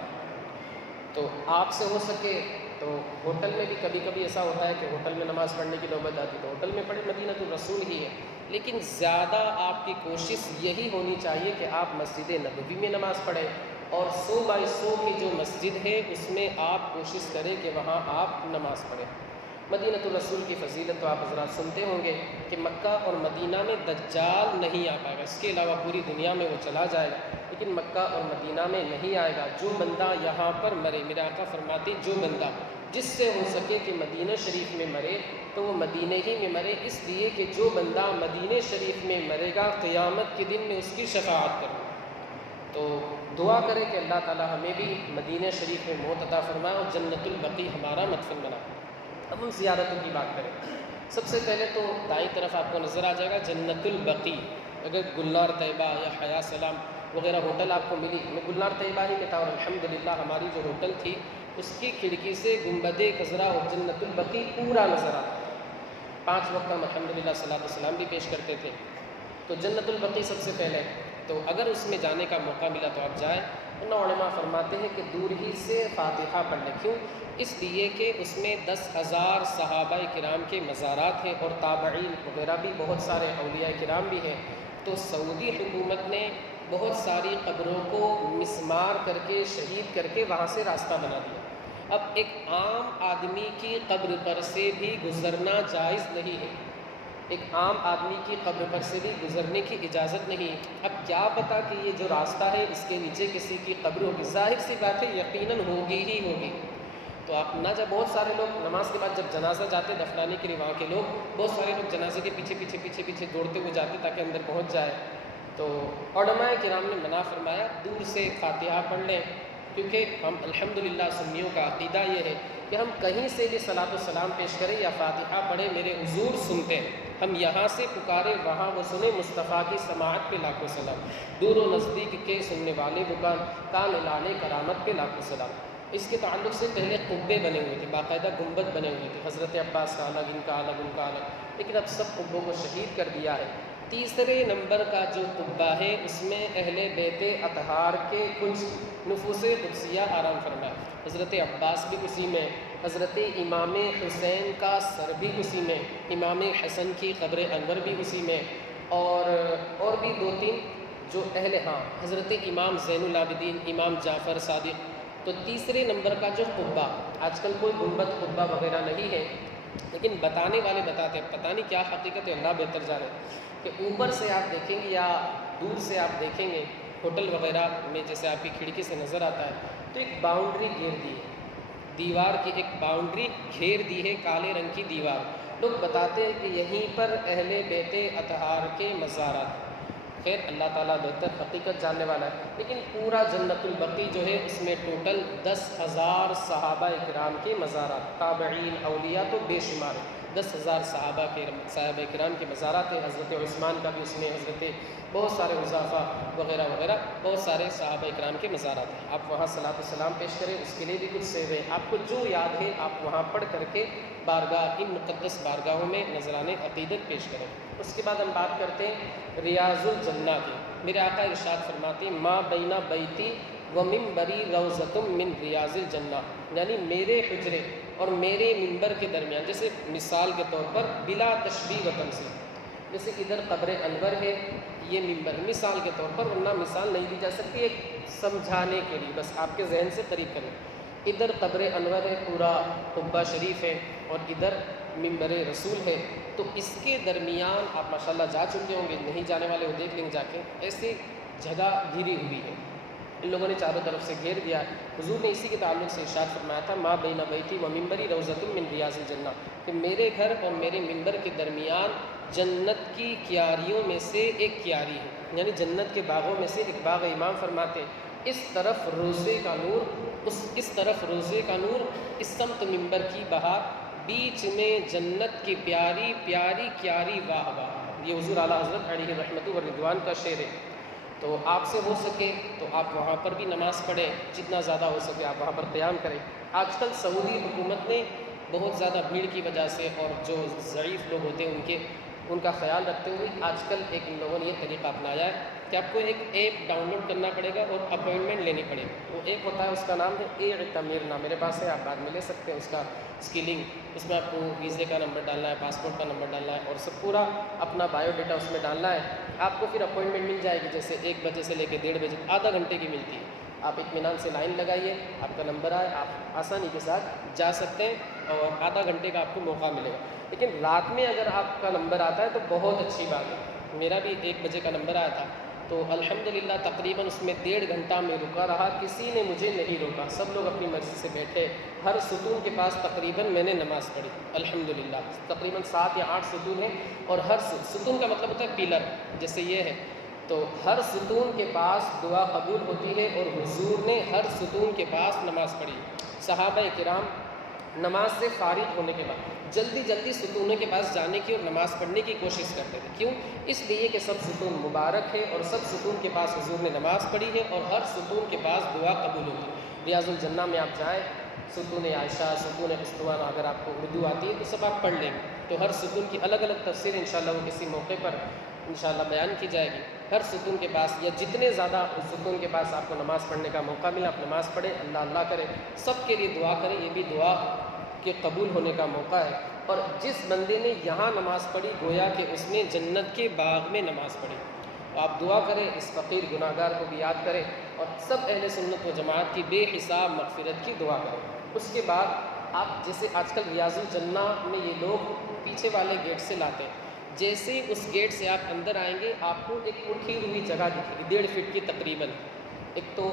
تو آپ سے ہو سکے تو ہوٹل میں بھی کبھی کبھی ایسا ہوتا ہے کہ ہوٹل میں نماز پڑھنے کی نوبت آتی تو ہوٹل میں پڑھے، مدینہ الرسول ہی ہے، لیکن زیادہ آپ کی کوشش یہی ہونی چاہیے کہ آپ مسجد نبوی میں نماز پڑھیں، اور 100/100 کی جو مسجد ہے اس میں آپ کوشش کریں کہ وہاں آپ نماز پڑھیں۔ مدینہ الرسول کی فضیلت تو آپ حضرات سنتے ہوں گے کہ مکہ اور مدینہ میں دجال نہیں آ پائے گا، اس کے علاوہ پوری دنیا میں وہ چلا جائے گا، لیکن مکہ اور مدینہ میں نہیں آئے گا۔ جو بندہ یہاں پر مرے، میرے آقا فرماتے ہیں جو بندہ جس سے ہو سکے کہ مدینہ شریف میں مرے تو وہ مدینہ ہی میں مرے، اس لیے کہ جو بندہ مدینہ شریف میں مرے گا قیامت کے دن میں اس کی شفاعت کرے۔ تو دعا کریں کہ اللہ تعالی ہمیں بھی مدینہ شریف میں موت عطا فرمائے اور جنت البقیع ہمارا مدفن بنائے۔ اب ہم زیارتوں کی بات کریں، سب سے پہلے تو دائیں طرف آپ کو نظر آ جائے گا جنت البقیع۔ اگر گلنار طیبہ یا حیا سلام وغیرہ ہوٹل آپ کو ملی، میں گلنار طیبہ ہی میں تھا اور الحمدللہ ہماری جو ہوٹل تھی اس کی کھڑکی سے گنبد خضرا اور جنت البقیع پورا نظر آتا ہے۔ 5 وقت ہم الحمدللہ صلاۃ السلام بھی پیش کرتے تھے۔ تو جنت البقیع سب سے پہلے، تو اگر اس میں جانے کا موقع ملا تو آپ جائیں۔ علماء فرماتے ہیں کہ دور ہی سے فاتحہ پڑھ لیں، کیوں؟ اس لیے کہ اس میں 10,000 صحابہ کرام کے مزارات ہیں اور تابعین وغیرہ بھی بہت سارے اولیاء کرام بھی ہیں۔ تو سعودی حکومت نے بہت ساری قبروں کو مسمار کر کے شہید کر کے وہاں سے راستہ بنا دیا۔ اب ایک عام آدمی کی قبر پر سے بھی گزرنا جائز نہیں ہے، ایک عام آدمی کی قبر پر سے بھی گزرنے کی اجازت نہیں۔ اب کیا پتہ کہ یہ جو راستہ ہے اس کے نیچے کسی کی قبر ہوگی، ظاہر سی بات ہے یقیناً ہوگی ہی ہوگی۔ تو آپ نہ، جب بہت سارے لوگ نماز کے بعد جب جنازہ جاتے دفنانے کے لیے، وہاں کے لوگ بہت سارے لوگ جنازے کے پیچھے دوڑتے ہوئے جاتے تاکہ اندر پہنچ جائے۔ تو علماء کرام نے منع فرمایا دور سے فاتحہ پڑھ لیں، کیونکہ ہم الحمدللہ سنیوں کا عقیدہ یہ ہے کہ ہم کہیں سے بھی صلاۃ السلام پیش کریں یا فاتحہ پڑھیں میرے حضور سنتے ہیں، ہم یہاں سے پکارے وہاں وہ سنیں، مصطفیٰ کی سماعت پہ لاکھوں سلام، دور و نزدیک کے سننے والے بکان کان اعلان کرامت پہ لاکھوں سلام۔ اس کے تعلق سے پہلے قبے بنے ہوئے تھے، باقاعدہ گنبد بنے ہوئے تھے، حضرت عباس کا الگ، ان کا الگ، ان کا الگ، لیکن اب سب قبوں کو شہید کر دیا ہے۔ 3 نمبر کا جو قبہ ہے اس میں اہل بیت اطہار کے کچھ نفوس قدسیہ آرام فرمائے، حضرت عباس بھی اسی میں، حضرت امام حسین کا سر بھی اسی میں، امام حسن کی قبر انور بھی اسی میں، اور بھی 2-3 جو حضرت امام زین العابدین، امام جعفر صادق۔ تو 3 نمبر کا جو قبہ، آج کل کوئی گنبد قبہ وغیرہ نہیں ہے، لیکن بتانے والے بتاتے ہیں، پتہ نہیں کیا حقیقت ہے، اللہ بہتر جانے، کہ اوپر سے آپ دیکھیں گے یا دور سے آپ دیکھیں گے ہوٹل وغیرہ میں، جیسے آپ کی کھڑکی سے نظر آتا ہے تو ایک باؤنڈری گھیر دی ہے، دیوار کی ایک باؤنڈری گھیر دی ہے، کالے رنگ کی دیوار۔ لوگ بتاتے ہیں کہ یہیں پر اہل بیت اطہار کے مزارات۔ خیر اللہ تعالیٰ بہتر حقیقت جاننے والا ہے، لیکن پورا جنت البقیع جو ہے اس میں ٹوٹل 10,000 صحابہ کرام کے مزارات، تابعین، اولیاء تو بے شمار، 10,000 صحابہ کرام کے مزارات ہیں۔ حضرت عثمان کا بھی اس میں، حضرت بہت سارے حذیفہ وغیرہ وغیرہ بہت سارے صحابہ کرام کے مزارات ہیں۔ آپ وہاں صلاۃ السلام پیش کریں، اس کے لیے بھی کچھ سیو ہے، آپ کو جو یاد ہے آپ وہاں پڑھ کر کے بارگاہ، ان مقدس بارگاہوں میں نذران عقیدت پیش کریں۔ اس کے بعد ہم بات کرتے ہیں ریاض الجنہ کی۔ میرے آقا ارشاد فرماتے ہیں ما بین بیتی و منبری روضۃ من ریاض الجنہ، یعنی میرے حجرے اور میرے منبر کے درمیان، جیسے مثال کے طور پر بلا تشبیہ و تمثیل، جیسے ادھر قبر انور ہے، یہ منبر مثال کے طور پر، ورنہ مثال نہیں دی جا سکتی، ایک سمجھانے کے لیے بس آپ کے ذہن سے قریب کریں۔ ادھر قبر انور ہے، پورا قبہ شریف ہے، اور ادھر منبر رسول ہے، تو اس کے درمیان آپ ماشاءاللہ جا چکے ہوں گے، نہیں جانے والے وہ دیکھ لیں گے جا کے، ایسی جگہ گھری ہوئی ہے، ان لوگوں نے چاروں طرف سے گھیر دیا۔ حضور نے اسی کے تعلق سے ارشاد فرمایا تھا، ما بین بیتی و منبری روضۃ من ریاض الجنہ، کہ میرے گھر اور میرے منبر کے درمیان جنت کی کیاریوں میں سے ایک کیاری ہے، یعنی جنت کے باغوں میں سے ایک باغ۔ امام فرماتے ہیں اس طرف روزے کا نور، اس طرف روزے کا نور، اس سمت منبر کی بہار، بیچ میں جنت کی پیاری پیاری کیاری واہ واہ۔ یہ حضور اعلیٰ حضرت علیہ رحمت و رضوان کا شعر ہے۔ تو آپ سے ہو سکے تو آپ وہاں پر بھی نماز پڑھیں، جتنا زیادہ ہو سکے آپ وہاں پر قیام کریں۔ آج کل سعودی حکومت نے بہت زیادہ بھیڑ کی وجہ سے، اور جو ضعیف لوگ ہوتے ہیں ان کا خیال رکھتے ہوئے آج کل ایک ان لوگوں نے یہ طریقہ اپنایا ہے کہ آپ کو ایک ایپ ڈاؤن لوڈ کرنا پڑے گا اور اپوائنٹمنٹ لینی پڑے گی۔ وہ ایپ ہوتا ہے، اس کا نام ہے اعتمرنا، میرے پاس ہے، آپ بعد میں لے سکتے ہیں اس کی لنک۔ اس میں آپ کو ویزے کا نمبر ڈالنا ہے، پاسپورٹ کا نمبر ڈالنا ہے، اور سب پورا اپنا بایو ڈیٹا اس میں ڈالنا ہے۔ آپ کو پھر اپوائنٹمنٹ مل جائے گی، جیسے 1 بجے سے لے کے 1:30 بجے، آدھا گھنٹے کی ملتی ہے۔ آپ اطمینان سے لائن لگائیے، آپ کا نمبر آئے، آپ آسانی کے ساتھ جا سکتے ہیں، اور آدھا گھنٹے کا آپ کو موقع ملے گا۔ لیکن رات میں اگر آپ کا نمبر آتا ہے تو بہت اچھی بات ہے۔ میرا بھی 1 بجے کا نمبر آیا تھا، تو الحمدللہ تقریباً اس میں 1.5 گھنٹہ میں رکا رہا، کسی نے مجھے نہیں روکا، سب لوگ اپنی مرضی سے بیٹھے۔ ہر ستون کے پاس تقریباً میں نے نماز پڑھی الحمدللہ، تقریباً 7 یا 8 ستون ہیں، اور ہر ستون کا مطلب ہوتا ہے پلر، جیسے یہ ہے، تو ہر ستون کے پاس دعا قبول ہوتی ہے، اور حضور نے ہر ستون کے پاس نماز پڑھی۔ صحابہ کرام نماز سے فارغ ہونے کے بعد جلدی جلدی ستونوں کے پاس جانے کی اور نماز پڑھنے کی کوشش کرتے تھے۔ کیوں؟ اس لیے کہ سب ستون مبارک ہے، اور سب ستون کے پاس حضور نے نماز پڑھی ہے، اور ہر ستون کے پاس دعا قبول ہوتی ہے۔ ریاض الجنہ میں آپ جائیں، ستون عائشہ، ستون استوانہ، اگر آپ کو اردو آتی ہے تو سب آپ پڑھ لیں گے، تو ہر ستون کی الگ الگ تفسیر انشاءاللہ وہ کسی موقع پر انشاءاللہ بیان کی جائے گی۔ ہر ستون کے پاس، یا جتنے زیادہ ستون کے پاس آپ کو نماز پڑھنے کا موقع ملا، آپ نماز پڑھیں، اللہ اللہ کریں، سب کے لیے دعا کریں، یہ بھی دعا کے قبول ہونے کا موقع ہے۔ اور جس بندے نے یہاں نماز پڑھی، گویا کہ اس نے جنت کے باغ میں نماز پڑھی۔ آپ دعا کریں، اس فقیر گناہ گار کو بھی یاد کریں، اور سب اہل سنت و جماعت کی بے حساب مغفرت کی دعا کریں۔ اس کے بعد آپ، جیسے آج کل ریاض الجنہ میں یہ لوگ پیچھے والے گیٹ سے لاتے ہیں، جیسے اس گیٹ سے آپ اندر آئیں گے، آپ کو ایک اٹھی ہوئی جگہ دکھے گی 1.5 فٹ کی تقریباً۔ ایک تو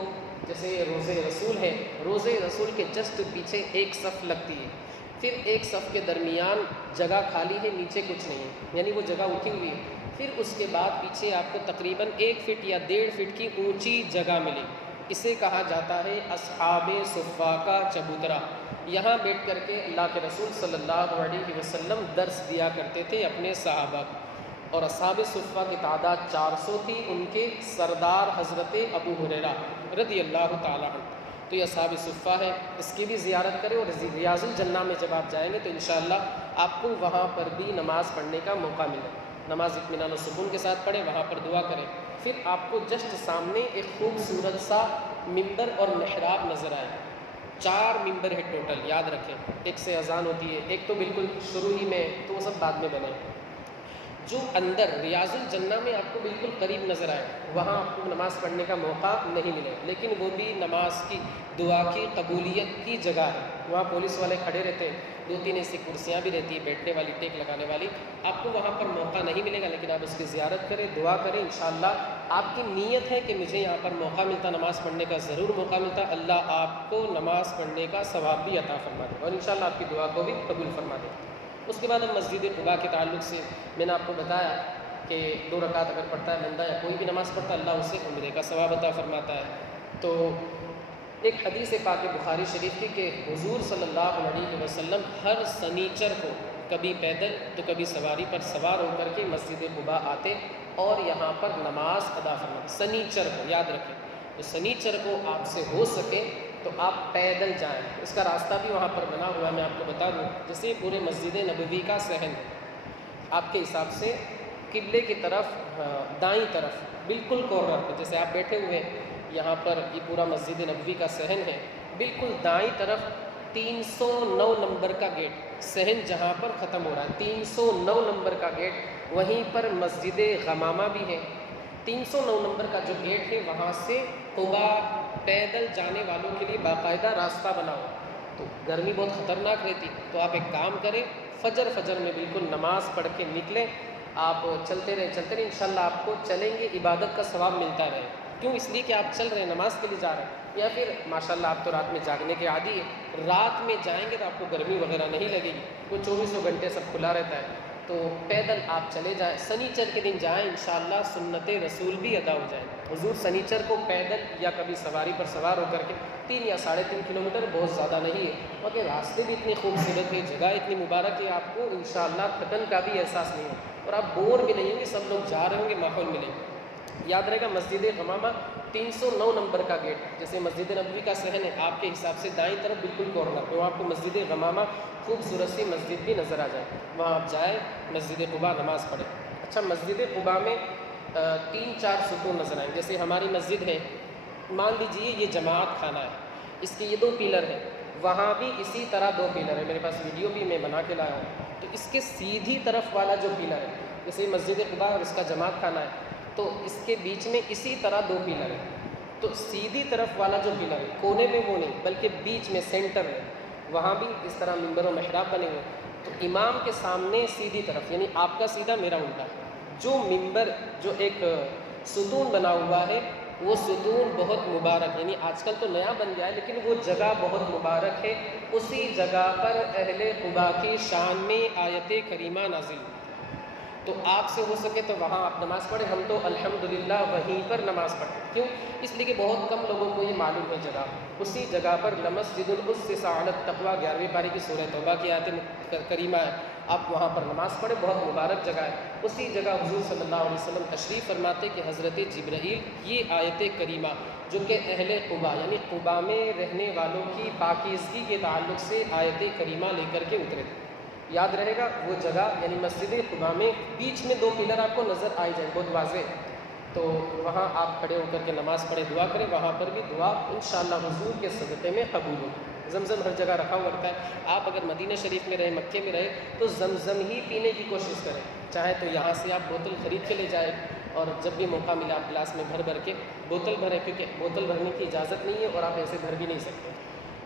جیسے روزے رسول ہے، روزے رسول کے جسٹ پیچھے ایک صف لگتی ہے، پھر ایک صف کے درمیان جگہ خالی ہے، نیچے کچھ نہیں ہے، یعنی وہ جگہ اٹھی ہوئی ہے۔ پھر اس کے بعد پیچھے آپ کو تقریباً 1 فٹ یا 1.5 فٹ کی اونچی جگہ ملی، اسے کہا جاتا ہے اصحاب صفہ کا چبوترا۔ یہاں بیٹھ کر کے اللہ کے رسول صلی اللہ علیہ وسلم درس دیا کرتے تھے اپنے صحابہ کو، اور اصحاب صفہ کی تعداد 400 تھی، ان کے سردار حضرت ابو ہریرہ رضی اللہ تعالیٰ عنہ۔ تو یہ اصحاب صفہ ہے، اس کی بھی زیارت کریں، اور ریاض الجنہ میں جب آپ جائیں گے تو انشاءاللہ آپ کو وہاں پر بھی نماز پڑھنے کا موقع ملے۔ نماز اطمینان و سکون کے ساتھ پڑھیں، وہاں پر دعا کریں۔ پھر آپ کو جسٹ سامنے ایک خوبصورت سا منبر اور محراب نظر آئے، 4 منبر ہے ٹوٹل، یاد رکھیں، ایک سے اذان ہوتی ہے، ایک تو بالکل شروع ہی میں، تو وہ سب بعد میں بنے۔ جو اندر ریاض الجنہ میں آپ کو بالکل قریب نظر آئے، وہاں آپ کو نماز پڑھنے کا موقع نہیں ملے، لیکن وہ بھی نماز کی، دعا کی قبولیت کی جگہ ہے۔ وہاں پولیس والے کھڑے رہتے ہیں، 2-3 ایسی کرسیاں بھی رہتی ہیں بیٹھنے والی، ٹیک لگانے والی۔ آپ کو وہاں پر موقع نہیں ملے گا، لیکن آپ اس کی زیارت کریں، دعا کریں، انشاءاللہ آپ کی نیت ہے کہ مجھے یہاں پر موقع ملتا، نماز پڑھنے کا ضرور موقع ملتا، اللہ آپ کو نماز پڑھنے کا ثواب بھی عطا فرما دے، اور انشاءاللہ آپ کی دعا کو بھی قبول فرما دے۔ اس کے بعد ہم مسجد قباء کے تعلق سے میں نے آپ کو بتایا کہ 2 رکعت اگر پڑھتا ہے بندہ، یا کوئی بھی نماز پڑھتا ہے، اللہ اسے عمرے کا ثواب عطا فرماتا ہے۔ تو ایک حدیث پاک بخاری شریف کی کہ حضور صلی اللہ علیہ وسلم ہر سنیچر کو کبھی پیدل تو کبھی سواری پر سوار ہو کر کے مسجد قباء آتے اور یہاں پر نماز ادا فرماتے۔ سنیچر کو یاد رکھیں، تو سنیچر کو آپ سے ہو سکے تو آپ پیدل جائیں، اس کا راستہ بھی وہاں پر بنا ہوا ہے، میں آپ کو بتا دوں، جیسے پورے مسجد نبوی کا صحن آپ کے حساب سے قبلے کی طرف دائیں طرف بالکل کارنر پہ، جیسے آپ بیٹھے ہوئے یہاں پر، یہ پورا مسجد نبوی کا صحن ہے، بالکل دائیں طرف 309 نمبر کا گیٹ، صحن جہاں پر ختم ہو رہا ہے 309 نمبر کا گیٹ، وہیں پر مسجد غمامہ بھی ہے۔ 309 نمبر کا جو گیٹ ہے وہاں سے قبا پیدل جانے والوں کے لیے باقاعدہ راستہ بنا ہوا۔ تو گرمی بہت خطرناک رہتی، تو آپ ایک کام کریں، فجر میں بالکل نماز پڑھ کے نکلیں، آپ چلتے رہیں انشاءاللہ آپ کو چلیں گے عبادت کا ثواب ملتا رہے۔ کیوں؟ اس لیے کہ آپ چل رہے ہیں، نماز کے لیے جا رہے ہیں، یا پھر ماشاءاللہ آپ تو رات میں جاگنے کے عادی ہے، رات میں جائیں گے تو آپ کو گرمی وغیرہ نہیں لگے گی، وہ 24 گھنٹے سب کھلا رہتا ہے، تو پیدل آپ چلے جائیں۔ سنیچر کے دن جائیں، انشاءاللہ سنت رسول بھی ادا ہو جائے۔ حضور سنیچر کو پیدل یا کبھی سواری پر سوار ہو کر کے 3 یا 3.5 کلومیٹر بہت زیادہ نہیں ہے، مگر راستے بھی اتنے خوبصورت ہے، جگہ اتنی مبارک ہے، آپ کو انشاءاللہ تھکن کا بھی احساس نہیں ہو اور آپ بور بھی نہیں ہوں گے، سب لوگ جا رہے ہوں گے، ماحول ملے گا۔ یاد رہے گا مسجد غمامہ 309 نمبر کا گیٹ، جیسے مسجد نبوی کا صحن ہے، آپ کے حساب سے دائیں طرف بالکل کارنر پہ، وہاں آپ کو مسجد غمامہ خوبصورت سی مسجد بھی نظر آ جائے، وہاں آپ جائیں، مسجد قباء نماز پڑھیں۔ اچھا، مسجد قباء میں 3-4 ستون نظر آئیں، جیسے ہماری مسجد ہے، مان لیجئے یہ جماعت خانہ ہے، اس کے یہ 2 پیلر ہیں، وہاں بھی اسی طرح 2 پیلر ہیں، میرے پاس ویڈیو بھی میں بنا کے لایا ہوں، تو اس کے سیدھی طرف والا جو پیلر ہے، جیسے مسجد قباء اور اس کا جماعت خانہ ہے، تو اس کے بیچ میں اسی طرح 2 پیلر ہیں، تو سیدھی طرف والا جو پیلر ہے، کونے میں وہ نہیں بلکہ بیچ میں سینٹر ہے، وہاں بھی اس طرح منبر و محراب بنے ہوئے، تو امام کے سامنے سیدھی طرف، یعنی آپ کا سیدھا میرا الٹا، جو منبر جو ایک ستون بنا ہوا ہے، وہ ستون بہت مبارک، یعنی آج کل تو نیا بن گیا ہے لیکن وہ جگہ بہت مبارک ہے، اسی جگہ پر اہل قباء کی شان میں آیت کریمہ نازل ہوئی، تو آپ سے ہو سکے تو وہاں آپ نماز پڑھیں۔ ہم تو الحمدللہ وہیں پر نماز پڑھیں، کیوں؟ اس لیے کہ بہت کم لوگوں کو یہ معلوم ہے جگہ، اسی جگہ پر لمسجد اسس علی التقویٰ 11ویں پارے کی سورہ توبہ کی آیت کریمہ ہے، آپ وہاں پر نماز پڑھیں، بہت مبارک جگہ ہے۔ اسی جگہ حضور صلی اللہ علیہ وسلم تشریف فرماتے کہ حضرت جبرائیل یہ آیت کریمہ جو کہ اہل قباء یعنی قباء میں رہنے والوں کی پاکیزگی کے تعلق سے آیت کریمہ لے کر کے اترے تھے۔ یاد رہے گا وہ جگہ یعنی مسجد قباء میں بیچ میں 2 پیلر آپ کو نظر آئی جائیں، بہت واضح، تو وہاں آپ کھڑے ہو کر کے نماز پڑھیں، دعا کریں، وہاں پر بھی دعا انشاءاللہ حضور کے صدقے میں قبول ہو۔ زمزم ہر جگہ رکھا ہوا رہتا ہے، آپ اگر مدینہ شریف میں رہے، مکے میں رہے تو زمزم ہی پینے کی کوشش کریں، چاہے تو یہاں سے آپ بوتل خرید کے لے جائیں اور جب بھی موقع ملا آپ گلاس میں بھر کے بوتل بھریں، کیونکہ بوتل بھرنے کی اجازت نہیں ہے اور آپ ایسے بھر بھی نہیں سکتے،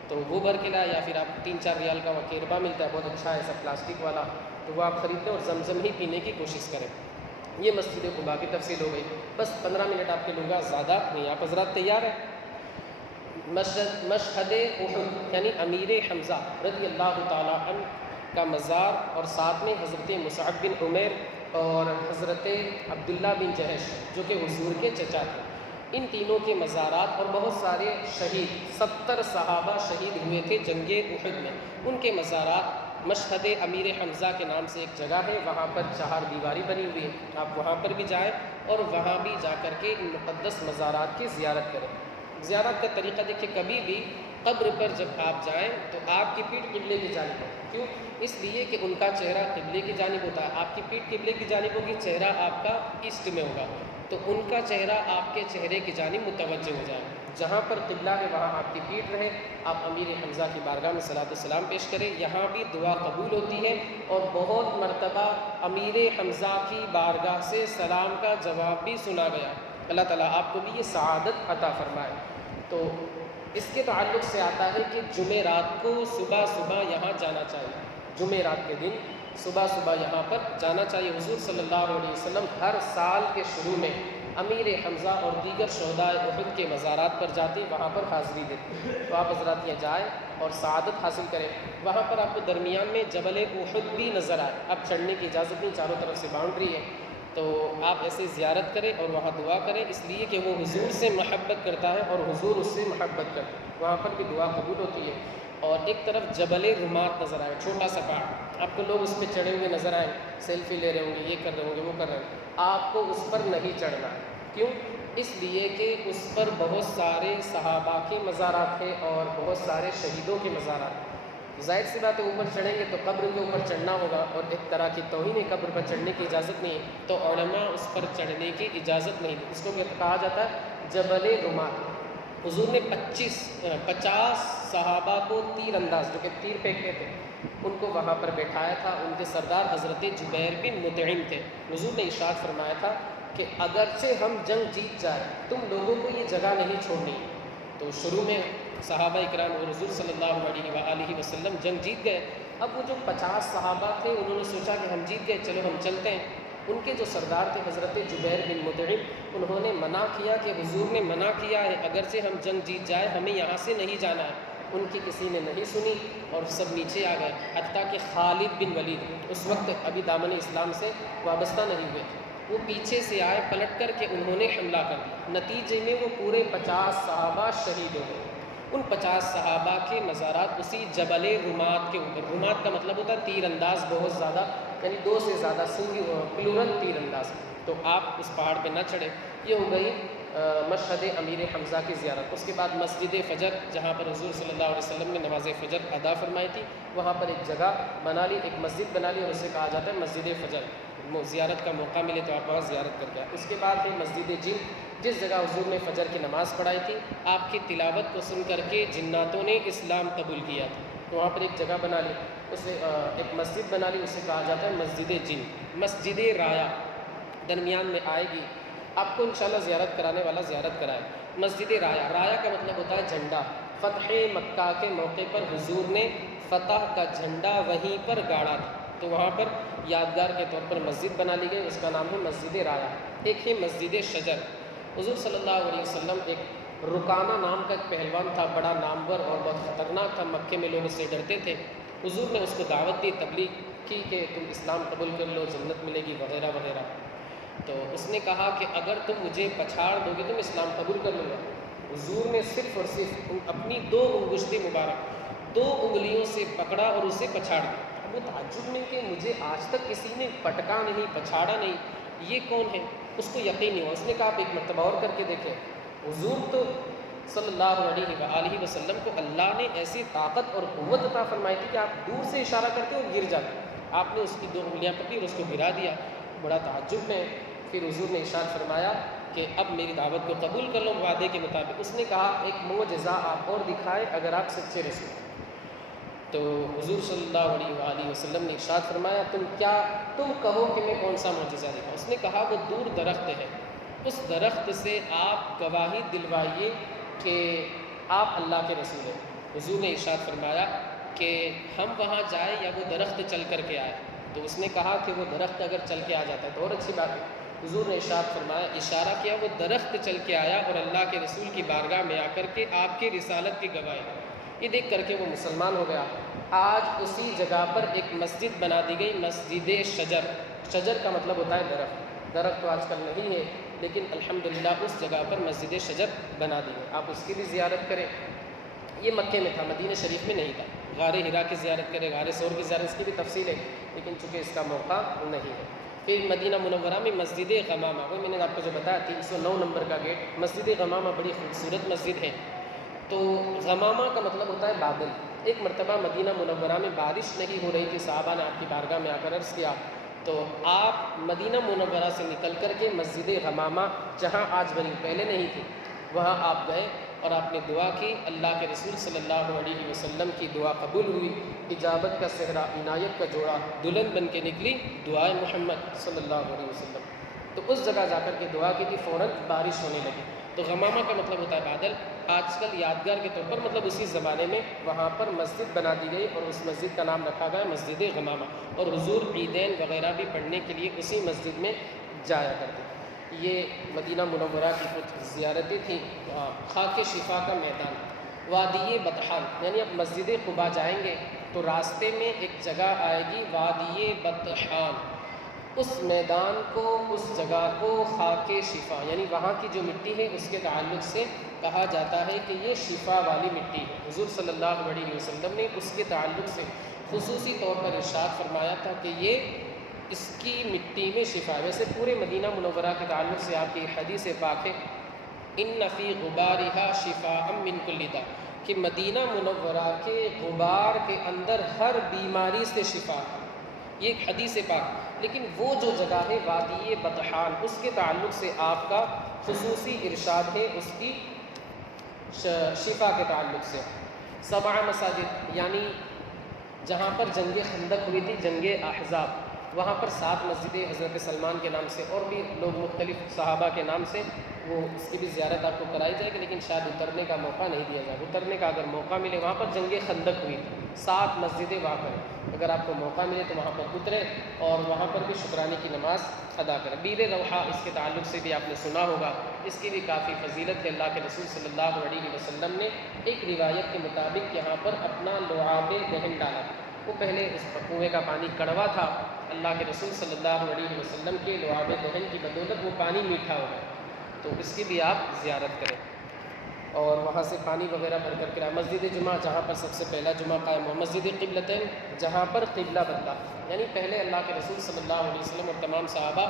تو وہ بھر کے لائے، یا پھر آپ 3-4 ریال کا وکیربا ملتا ہے بہت اچھا ہے سب پلاسٹک والا، تو وہ آپ خرید لیں اور زمزم ہی پینے کی کوشش کریں۔ یہ مسجد قباء کی تفصیل ہو گئی، بس 15 منٹ آپ کے لوگا، زیادہ نہیں۔ آپ حضرات تیار ہیں؟ مشہد احد یعنی امیر حمزہ رضی اللہ تعالیٰ عنہ کا مزار، اور ساتھ میں حضرت مصعب بن عمیر اور حضرت عبداللہ بن جہش جو کہ حضور کے چچا تھے، ان تینوں کے مزارات، اور بہت سارے شہید 70 صحابہ شہید ہوئے تھے جنگ احد میں، ان کے مزارات مشہد امیر حمزہ کے نام سے ایک جگہ ہے، وہاں پر 4 دیواری بنی ہوئی ہے، آپ وہاں پر بھی جائیں اور وہاں بھی جا کر کے ان مقدس مزارات کی زیارت کریں۔ زیارت کا طریقہ دیکھیں، کبھی بھی قبر پر جب آپ جائیں تو آپ کی پیٹھ قبلے کی جانب ہو، کیوں؟ اس لیے کہ ان کا چہرہ قبلے کی جانب ہوتا ہے، آپ کی پیٹھ قبلے کی جانب ہوگی، چہرہ آپ کا ایسٹ میں ہوگا، تو ان کا چہرہ آپ کے چہرے کی جانب متوجہ ہو جائے، جہاں پر قبلہ ہے وہاں آپ کی پیٹھ رہے، آپ امیر حمزہ کی بارگاہ میں صلاۃ السلام پیش کریں، یہاں بھی دعا قبول ہوتی ہے، اور بہت مرتبہ امیر حمزہ کی بارگاہ سے سلام کا جواب بھی سنا گیا۔ اللہ تعالیٰ آپ کو بھی یہ سعادت عطا فرمائے۔ تو اس کے تعلق سے آتا ہے کہ جمعرات کو صبح یہاں جانا چاہیے، جمعرات کے دن صبح یہاں پر جانا چاہیے۔ حضور صلی اللہ علیہ وسلم ہر سال کے شروع میں امیر حمزہ اور دیگر شہداء احد کے مزارات پر جاتے، وہاں پر حاضری دیتے، تو آپ حضرات یہ جائیں اور سعادت حاصل کریں۔ وہاں پر آپ کو درمیان میں جبل احد بھی نظر آئے، اب چڑھنے کی اجازت نہیں، چاروں طرف سے باؤنڈری ہے، تو آپ ایسے زیارت کریں اور وہاں دعا کریں، اس لیے کہ وہ حضور سے محبت کرتا ہے اور حضور اس سے محبت کرتے ہیں، وہاں پر بھی دعا قبول ہوتی ہے۔ اور ایک طرف جبل رمات نظر آئے، چھوٹا سا پہاڑ، آپ کو لوگ اس پہ چڑھے ہوئے نظر آئیں، سیلفی لے رہے ہوں گے، یہ کر رہے ہوں گے، وہ کر رہے ہیں، آپ کو اس پر نہیں چڑھنا، کیوں؟ اس لیے کہ اس پر بہت سارے صحابہ کے مزارات ہیں اور بہت سارے شہیدوں کے مزارات، ظاہر سی بات ہے اوپر چڑھیں گے تو قبر کے اوپر چڑھنا ہوگا، اور ایک طرح کی توہین ہے، قبر پر چڑھنے کی اجازت نہیں ہے، تو علماء اس پر چڑھنے کی اجازت نہیں دی، اس کو کہا جاتا ہے جبل رمات۔ حضور نے 50 صحابہ کو تیر انداز جو کہ تیر پھینکتے تھے ان کو وہاں پر بٹھایا تھا. ان کے سردار حضرت جبیر بن مطعم تھے. حضور نے ارشاد فرمایا تھا کہ اگرچہ ہم جنگ جیت جائیں تم لوگوں کو یہ جگہ نہیں چھوڑنی. تو شروع میں صحابہ اکرام اور حضور صلی اللہ علیہ وآلہ وسلم جنگ جیت گئے. اب وہ جو 50 صحابہ تھے انہوں نے سوچا کہ ہم جیت گئے, چلو ہم چلتے ہیں. ان کے جو سردار تھے حضرت جبیر بن مطعم, انہوں نے منع کیا کہ حضور نے منع کیا ہے اگرچہ ہم جنگ جیت جائے ہمیں یہاں سے نہیں جانا ہے. ان کی کسی نے نہیں سنی اور سب نیچے آ گئے. حتیٰ کہ خالد بن ولید اس وقت ابھی دامن اسلام سے وابستہ نہیں ہوئے, وہ پیچھے سے آئے پلٹ کر کے انہوں نے حملہ کر دیا. نتیجے میں وہ پورے 50 صحابہ شہید ہو گئے. ان 50 صحابہ کے مزارات اسی جبل رمات کے اوپر, رمات کا مطلب ہوتا ہے تیر انداز بہت زیادہ, یعنی 2 سے زیادہ پلورل تیر انداز. تو آپ اس پہاڑ پہ نہ چڑھے. یہ ہو گئی مشہد امیر حمزہ کی زیارت. اس کے بعد مسجد فجر جہاں پر حضور صلی اللہ علیہ وسلم نے نماز فجر ادا فرمائی تھی, وہاں پر ایک جگہ بنا لی, ایک مسجد بنا لی اور اسے کہا جاتا ہے مسجد فجر. زیارت کا موقع ملے تو آپ وہاں زیارت کر کے آئے. اس کے بعد ہے مسجد جن, جس جگہ حضور نے فجر کی نماز پڑھائی تھی. آپ کی تلاوت کو سن کر کے جناتوں نے اسلام قبول کیا تھا, تو وہاں پر ایک جگہ بنا لی, اسے ایک مسجد بنا لی, اسے کہا جاتا ہے مسجد جن. مسجد رایا درمیان میں آئے گی, آپ کو انشاءاللہ زیارت کرانے والا زیارت کرائے. مسجد رایا, رایا کا مطلب ہوتا ہے جھنڈا. فتح مکہ کے موقع پر حضور نے فتح کا جھنڈا وہیں پر گاڑا تھا, تو وہاں پر یادگار کے طور پر مسجد بنا لی گئی, اس کا نام ہے مسجد رایا. ایک ہے مسجد شجر. حضور صلی اللہ علیہ وسلم ایک رکانہ نام کا ایک پہلوان تھا, بڑا نامور اور بہت خطرناک تھا, مکے میں لوگ اس سے ڈرتے تھے. حضور نے اس کو دعوت دی, تبلیغ کی کہ تم اسلام قبول کر لو, جنت ملے گی وغیرہ وغیرہ. تو اس نے کہا کہ اگر تم مجھے پچھاڑ دو گے تو میں اسلام قبول کر لوں گا. حضور نے صرف اور صرف اپنی 2 انگشتیں مبارک 2 انگلیوں سے پکڑا اور اسے پچھاڑ دیا. اب وہ تعجب میں کہ مجھے آج تک کسی نے پٹکا نہیں, پچھاڑا نہیں, یہ کون ہے؟ اس کو یقین نہیں ہوا. اس نے کہا آپ ایک مرتبہ اور کر کے دیکھیں. حضور تو صلی اللہ علیہ وآلہ وسلم کو اللہ نے ایسی طاقت اور قوت عطا فرمائی تھی کہ آپ دور سے اشارہ کرتے اور گر جاتے. آپ نے اس کی 2 انگلیاں پکڑی اور اس کو گرا دیا. بڑا تعجب ہے. پھر حضور نے ارشاد فرمایا کہ اب میری دعوت کو قبول کر لو وعدے کے مطابق. اس نے کہا ایک معجزہ آپ اور دکھائے اگر آپ سچے رسول. تو حضور صلی اللہ علیہ وآلہ وسلم نے ارشاد فرمایا تم کہو کہ میں کون سا معجزہ دکھاؤں. اس نے کہا وہ دور درخت ہے, اس درخت سے آپ گواہی دلوائیے کہ آپ اللہ کے رسول ہیں. حضور نے ارشاد فرمایا کہ ہم وہاں جائیں یا وہ درخت چل کر کے آئے. تو اس نے کہا کہ وہ درخت اگر چل کے آ جاتا ہے تو اور اچھی بات ہے. حضور نے ارشاد فرمایا, اشارہ کیا, وہ درخت چل کے آیا اور اللہ کے رسول کی بارگاہ میں آ کر کے آپ کی رسالت کی گواہی. یہ دیکھ کر کے وہ مسلمان ہو گیا. آج اسی جگہ پر ایک مسجد بنا دی گئی, مسجد شجر. شجر کا مطلب ہوتا ہے درخت. درخت تو آج کل نہیں ہے لیکن الحمدللہ اس جگہ پر مسجد شجر بنا دی گئی. آپ اس کی بھی زیارت کریں. یہ مکے میں تھا, مدینہ شریف میں نہیں تھا. غار ہرا کی زیارت کریں, غار ثور کی زیارت, اس کی بھی تفصیل ہے لیکن چونکہ اس کا موقع نہیں ہے. پھر مدینہ منورہ میں مسجد غمامہ, وہ میں نے آپ کو جو بتایا 309 نمبر کا گیٹ, مسجد غمامہ بڑی خوبصورت مسجد ہے. تو غمامہ کا مطلب ہوتا ہے بادل. ایک مرتبہ مدینہ منورہ میں بارش نہیں ہو رہی تھی, صحابہ نے آپ کی بارگاہ میں آ کر عرض کیا, تو آپ مدینہ منورہ سے نکل کر کے مسجد غمامہ جہاں آج بنی پہلے نہیں تھی وہاں آپ گئے اور آپ نے دعا کی. اللہ کے رسول صلی اللہ علیہ وسلم کی دعا قبول ہوئی. اجابت کا صحرا, عنایت کا جوڑا دلہن بن کے نکلی دعائے محمد صلی اللہ علیہ وسلم. تو اس جگہ جا کر کے دعا کی تھی, فوراً بارش ہونے لگی. تو غمامہ کا مطلب ہوتا ہے بادل. آج کل یادگار کے طور پر مطلب اسی زمانے میں وہاں پر مسجد بنا دی گئی اور اس مسجد کا نام رکھا گیا مسجد غمامہ. اور حضور عیدین وغیرہ بھی پڑھنے کے لیے اسی مسجد میں جایا کرتے. یہ مدینہ منورہ کی کچھ زیارتیں تھیں. خاک شفا کا میدان, وادی بطحان, یعنی اب مسجد قباء جائیں گے تو راستے میں ایک جگہ آئے گی وادی بطحان. اس میدان کو, اس جگہ کو خاک شفا, یعنی وہاں کی جو مٹی ہے اس کے تعلق سے کہا جاتا ہے کہ یہ شفا والی مٹی ہے. حضور صلی اللہ علیہ وسلم نے اس کے تعلق سے خصوصی طور پر ارشاد فرمایا تھا کہ یہ اس کی مٹی میں شفا ہے. ویسے پورے مدینہ منورہ کے تعلق سے آپ کی حدیث پاک ہے, ان فی غبارہا شفاء من کل داء, کہ مدینہ منورہ کے غبار کے اندر ہر بیماری سے شفا ہے. یہ ایک حدیث پاک. لیکن وہ جو جگہ ہے وادی بطحان, اس کے تعلق سے آپ کا خصوصی ارشاد ہے اس کی شفا کے تعلق سے 7 مساجد، یعنی جہاں پر جنگ خندق ہوئی تھی، جنگ احزاب، وہاں پر 7 مسجدیں حضرت سلمان کے نام سے اور بھی لوگ مختلف صحابہ کے نام سے، وہ اس کی بھی زیارت آپ کو کرائی جائے گی، لیکن شاید اترنے کا موقع نہیں دیا جائے گا۔ اترنے کا اگر موقع ملے، وہاں پر جنگ خندق ہوئی تھی، 7 مسجدیں وہاں پر، اگر آپ کو موقع ملے تو وہاں پر اترے اور وہاں پر بھی شکرانے کی نماز ادا کریں۔ بیر روحا، اس کے تعلق سے بھی آپ نے سنا ہوگا، اس کی بھی کافی فضیلت ہے۔ اللہ کے رسول صلی اللہ علیہ وسلم نے ایک روایت کے مطابق یہاں پر اپنا لعاب دہن ڈالا۔ وہ پہلے اس کنویں کا پانی کڑوا تھا، اللہ کے رسول صلی اللہ علیہ وسلم کے لعاب دہن کی بدولت وہ پانی میٹھا ہو گیا، تو اس کی بھی آپ زیارت کریں اور وہاں سے پانی وغیرہ بھر کر کے مسجد جمعہ، جہاں پر سب سے پہلا جمعہ قائم ہو، مسجد قبلتین، جہاں پر قبلہ بدلا، یعنی پہلے اللہ کے رسول صلی اللہ علیہ وسلم اور تمام صحابہ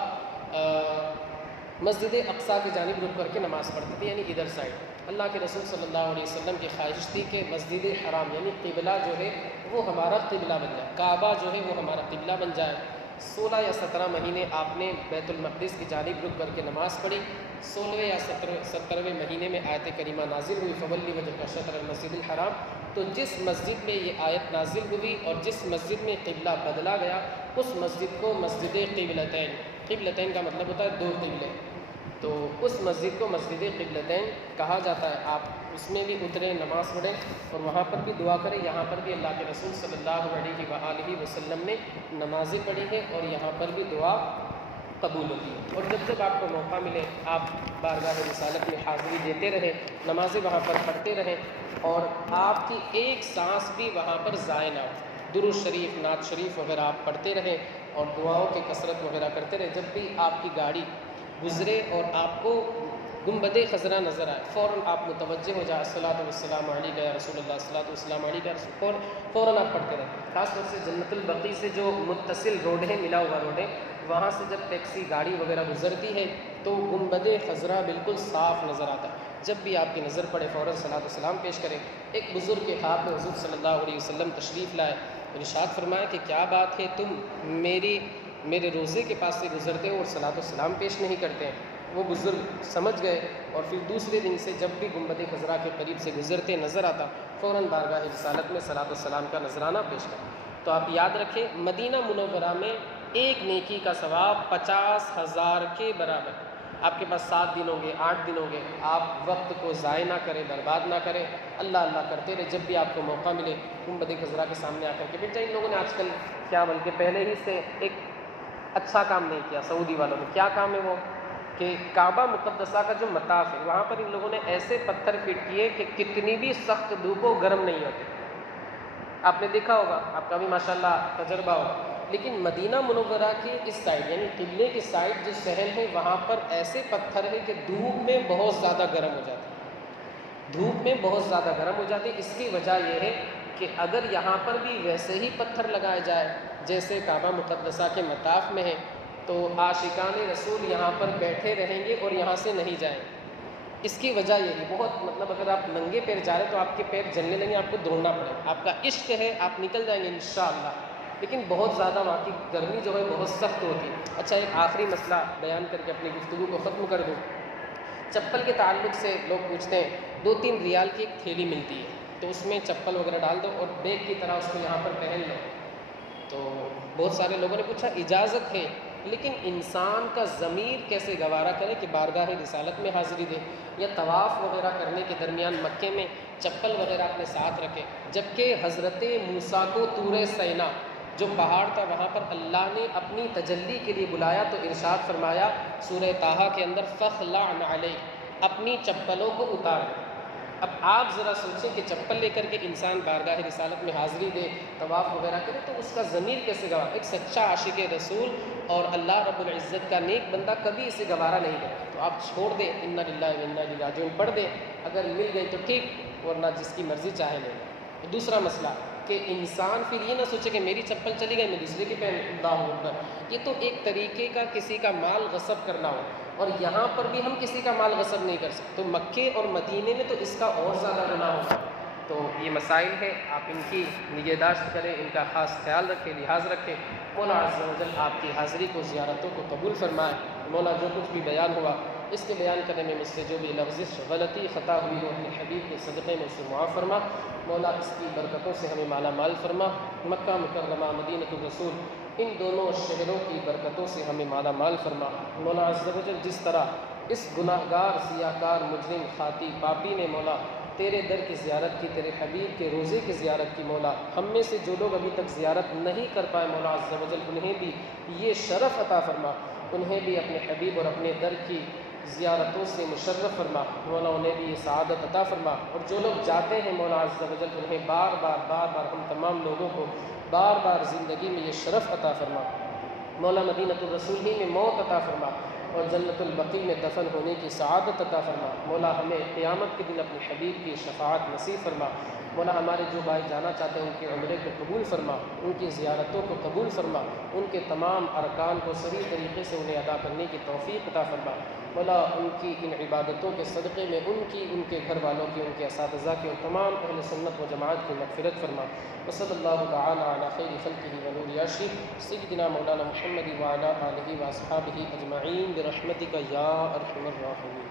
مسجد اقصیٰ کی جانب رک کر کے نماز پڑھتے تھے، یعنی ادھر سائڈ۔ اللہ کے رسول صلی اللہ علیہ وسلم کی خواہش تھی کہ مسجد حرام یعنی قبلہ جو ہے وہ ہمارا قبلہ بن جائے، کعبہ جو ہے وہ ہمارا قبلہ بن جائے۔ 16 یا 17 مہینے آپ نے بیت المقدس کی جانب رک کر کے نماز پڑھی۔ 16ویں یا 17ویں مہینے میں آیت کریمہ نازل ہوئی، فولی وجہک شطر المسجد الحرام۔ تو جس مسجد میں یہ آیت نازل ہوئی اور جس مسجد میں قبلہ بدلا گیا، اس مسجد کو مسجد قبلتین، قبلتین کا مطلب ہوتا ہے 2 قبلے، تو اس مسجد کو مسجد قبلتین کہا جاتا ہے۔ آپ اس میں بھی اتریں، نماز پڑھیں اور وہاں پر بھی دعا کریں۔ یہاں پر بھی اللہ کے رسول صلی اللہ علیہ وآلہ وسلم نے نمازیں پڑھی ہیں اور یہاں پر بھی دعا قبول ہوتی ہے۔ اور جب جب آپ کو موقع ملے، آپ بارگاہ رسالت میں حاضری دیتے رہیں، نمازیں وہاں پر پڑھتے رہیں اور آپ کی ایک سانس بھی وہاں پر ضائع نہ ہو۔ درود شریف، نعت شریف وغیرہ آپ پڑھتے رہیں اور دعاؤں کی کثرت وغیرہ کرتے رہیں۔ جب بھی آپ کی گاڑی گزرے اور آپ کو گنبد خضرا نظر آئے، فوراً آپ متوجہ ہو جائے، الصلاۃ والسلام علیک یا رسول اللہ، الصلاۃ والسلام علیک یا رسول، فوراً آپ پڑھتے رہیں۔ خاص طور سے جنت البقیع سے جو متصل روڈ ہے، ملا ہوا روڈ ہے، وہاں سے جب ٹیکسی گاڑی وغیرہ گزرتی ہے تو گنبد خضرا بالکل صاف نظر آتا ہے۔ جب بھی آپ کی نظر پڑے فوراً صلاۃ والسلام پیش کریں۔ ایک بزرگ کے خواب میں حضور صلی اللہ علیہ وسلم تشریف لائے، ارشاد فرمایا کہ کیا بات ہے، تم میرے روزے کے پاس سے گزرتے ہو اور صلاۃ والسلام پیش نہیں کرتے ہیں۔ وہ بزرگ سمجھ گئے اور پھر دوسرے دن سے جب بھی گنبد خضرا کے قریب سے گزرتے نظر آتا، فوراً بارگاہ رسالت میں صلاۃ والسلام کا نذرانہ پیش کریں۔ تو آپ یاد رکھیں، مدینہ منورہ میں ایک نیکی کا ثواب 50,000 کے برابر۔ آپ کے پاس 7 دن ہوں گے، 8 دن ہوں گے، آپ وقت کو ضائع نہ کریں، برباد نہ کریں، اللہ اللہ کرتے رہے۔ جب بھی آپ کو موقع ملے گنبد خضرا کے سامنے آ کر کے بیٹھ جائیں۔ ان لوگوں نے آج کل کیا بلکہ پہلے ہی سے ایک اچھا کام نہیں کیا، سعودی والوں نے۔ کیا کام ہے وہ کہ کعبہ مقدسہ کا جو مطاف ہے وہاں پر ان لوگوں نے ایسے پتھر فٹ کیے کہ کتنی بھی سخت دھوپ ہو گرم نہیں ہوتے۔ آپ نے دیکھا ہوگا، آپ کا بھی ماشاءاللہ تجربہ ہوگا، لیکن مدینہ منورہ کے اس سائڈ یعنی قبلے کی سائڈ جو صحن ہے وہاں پر ایسے پتھر ہے کہ دھوپ میں بہت زیادہ گرم ہو جاتے ہیں، دھوپ میں بہت زیادہ گرم ہو جاتے ہیں۔ اس کی وجہ یہ ہے کہ اگر یہاں پر بھی ویسے ہی پتھر لگائے جائے جیسے کعبہ مقدسہ کے مطاف میں ہے تو عاشقان رسول یہاں پر بیٹھے رہیں گے اور یہاں سے نہیں جائیں گے۔ اس کی وجہ یہی بہت اگر آپ ننگے پیر جا رہے ہیں تو آپ کے پیر جلنے لگیں، آپ کو دوڑنا پڑے۔ آپ کا عشق ہے، آپ نکل جائیں گے انشاءاللہ، لیکن بہت زیادہ وہاں کی گرمی جو ہے بہت سخت ہوتی ہے۔ اچھا، ایک آخری مسئلہ بیان کر کے اپنی گفتگو کو ختم کر دوں۔ چپل کے تعلق سے لوگ پوچھتے ہیں، 2-3 ریال کی ایک تھیلی ملتی ہے تو اس میں چپل وغیرہ ڈال دو اور بیگ کی طرح اس کو یہاں پر پہن لو۔ تو بہت سارے لوگوں نے پوچھا اجازت ہے، لیکن انسان کا ضمیر کیسے گوارا کرے کہ بارگاہ رسالت میں حاضری دے یا طواف وغیرہ کرنے کے درمیان مکے میں چپل وغیرہ اپنے ساتھ رکھے، جبکہ حضرت موسیٰ کو طور سینا جو پہاڑ تھا وہاں پر اللہ نے اپنی تجلی کے لیے بلایا تو ارشاد فرمایا سورہ طٰہٰ کے اندر فَاخْلَعْ نَعْلَيْكَ، اپنی چپلوں کو اتار دے۔ اب آپ ذرا سوچیں کہ چپل لے کر کے انسان بارگاہ رسالت میں حاضری دے، طواف وغیرہ کرے تو اس کا ضمیر کیسے گوارا؟ ایک سچا عاشق رسول اور اللہ رب العزت کا نیک بندہ کبھی اسے گوارا نہیں کرتا۔ تو آپ چھوڑ دیں، اِنَّ لِلَّهِ وَإِنَّا إِلَيْهِ راجعون پڑھ دیں، اگر مل گئی تو ٹھیک، ورنہ جس کی مرضی چاہے لے لیں۔ دوسرا مسئلہ کہ انسان پھر یہ نہ سوچے کہ میری چپل چلی گئی میں دوسرے کی پہن، اللہ اکبر، یہ تو ایک طریقے کا کسی کا مال غصب کرنا ہو، اور یہاں پر بھی ہم کسی کا مال غصب نہیں کر سکتے، تو مکے اور مدینے میں تو اس کا اور زیادہ گناہ ہوگا۔ تو یہ مسائل ہے، آپ ان کی نگہداشت کریں، ان کا خاص خیال رکھیں، لحاظ رکھیں۔ مولا عز و جل آپ کی حاضری کو، زیارتوں کو قبول فرمائے۔ مولا جو کچھ بھی بیان ہوا اس کے بیان کرنے میں مجھ سے جو بھی لفظ غلطی خطا ہوئی ہو اپنے حبیب کے صدقے میں اسے معاف فرما مولا، اس کی برکتوں سے ہمیں مالا مال فرما، مکہ مکرمہ مدینۃ الرسول ان دونوں شہروں کی برکتوں سے ہمیں مالا مال فرما مولا عز و جل، جس طرح اس گناہ گار سیاہ کار مجرم خاطی پاپی نے مولا تیرے در کی زیارت کی، تیرے حبیب کے روزے کی زیارت کی مولا، ہم میں سے جو لوگ ابھی تک زیارت نہیں کر پائے مولا عز و جل انہیں بھی یہ شرف عطا فرما، انہیں بھی اپنے حبیب اور اپنے در کی زیارتوں سے مشرف فرما مولا، انہیں بھی یہ سعادت عطا فرما، اور جو لوگ جاتے ہیں مولا عز و جل انہیں بار بار ہم تمام لوگوں کو بار بار زندگی میں یہ شرف عطا فرما مولا، مدینۃ الرسول ہی میں موت عطا فرما اور جنت البقیع میں دفن ہونے کی سعادت عطا فرما مولا، ہمیں قیامت کے دن اپنے حبیب کی شفاعت نصیب فرما مولا، ہمارے جو بھائی جانا چاہتے ہیں ان کے عمرے کو قبول فرما، ان کی زیارتوں کو قبول فرما، ان کے تمام ارکان کو صحیح طریقے سے انہیں ادا کرنے کی توفیق عطا فرما مولا، ان کی ان عبادتوں کے صدقے میں ان کی، ان کے گھر والوں کی، ان کے اساتذہ کی اور تمام اہل سنت و جماعت کی مغفرت فرما وصلی اللہ تعالی علی خیر خلقہ ونور عرشہ سیدنا مولانا محمد وعلی آلہ واصحابہ اجمعین برحمتک یا ارحم الراحمین۔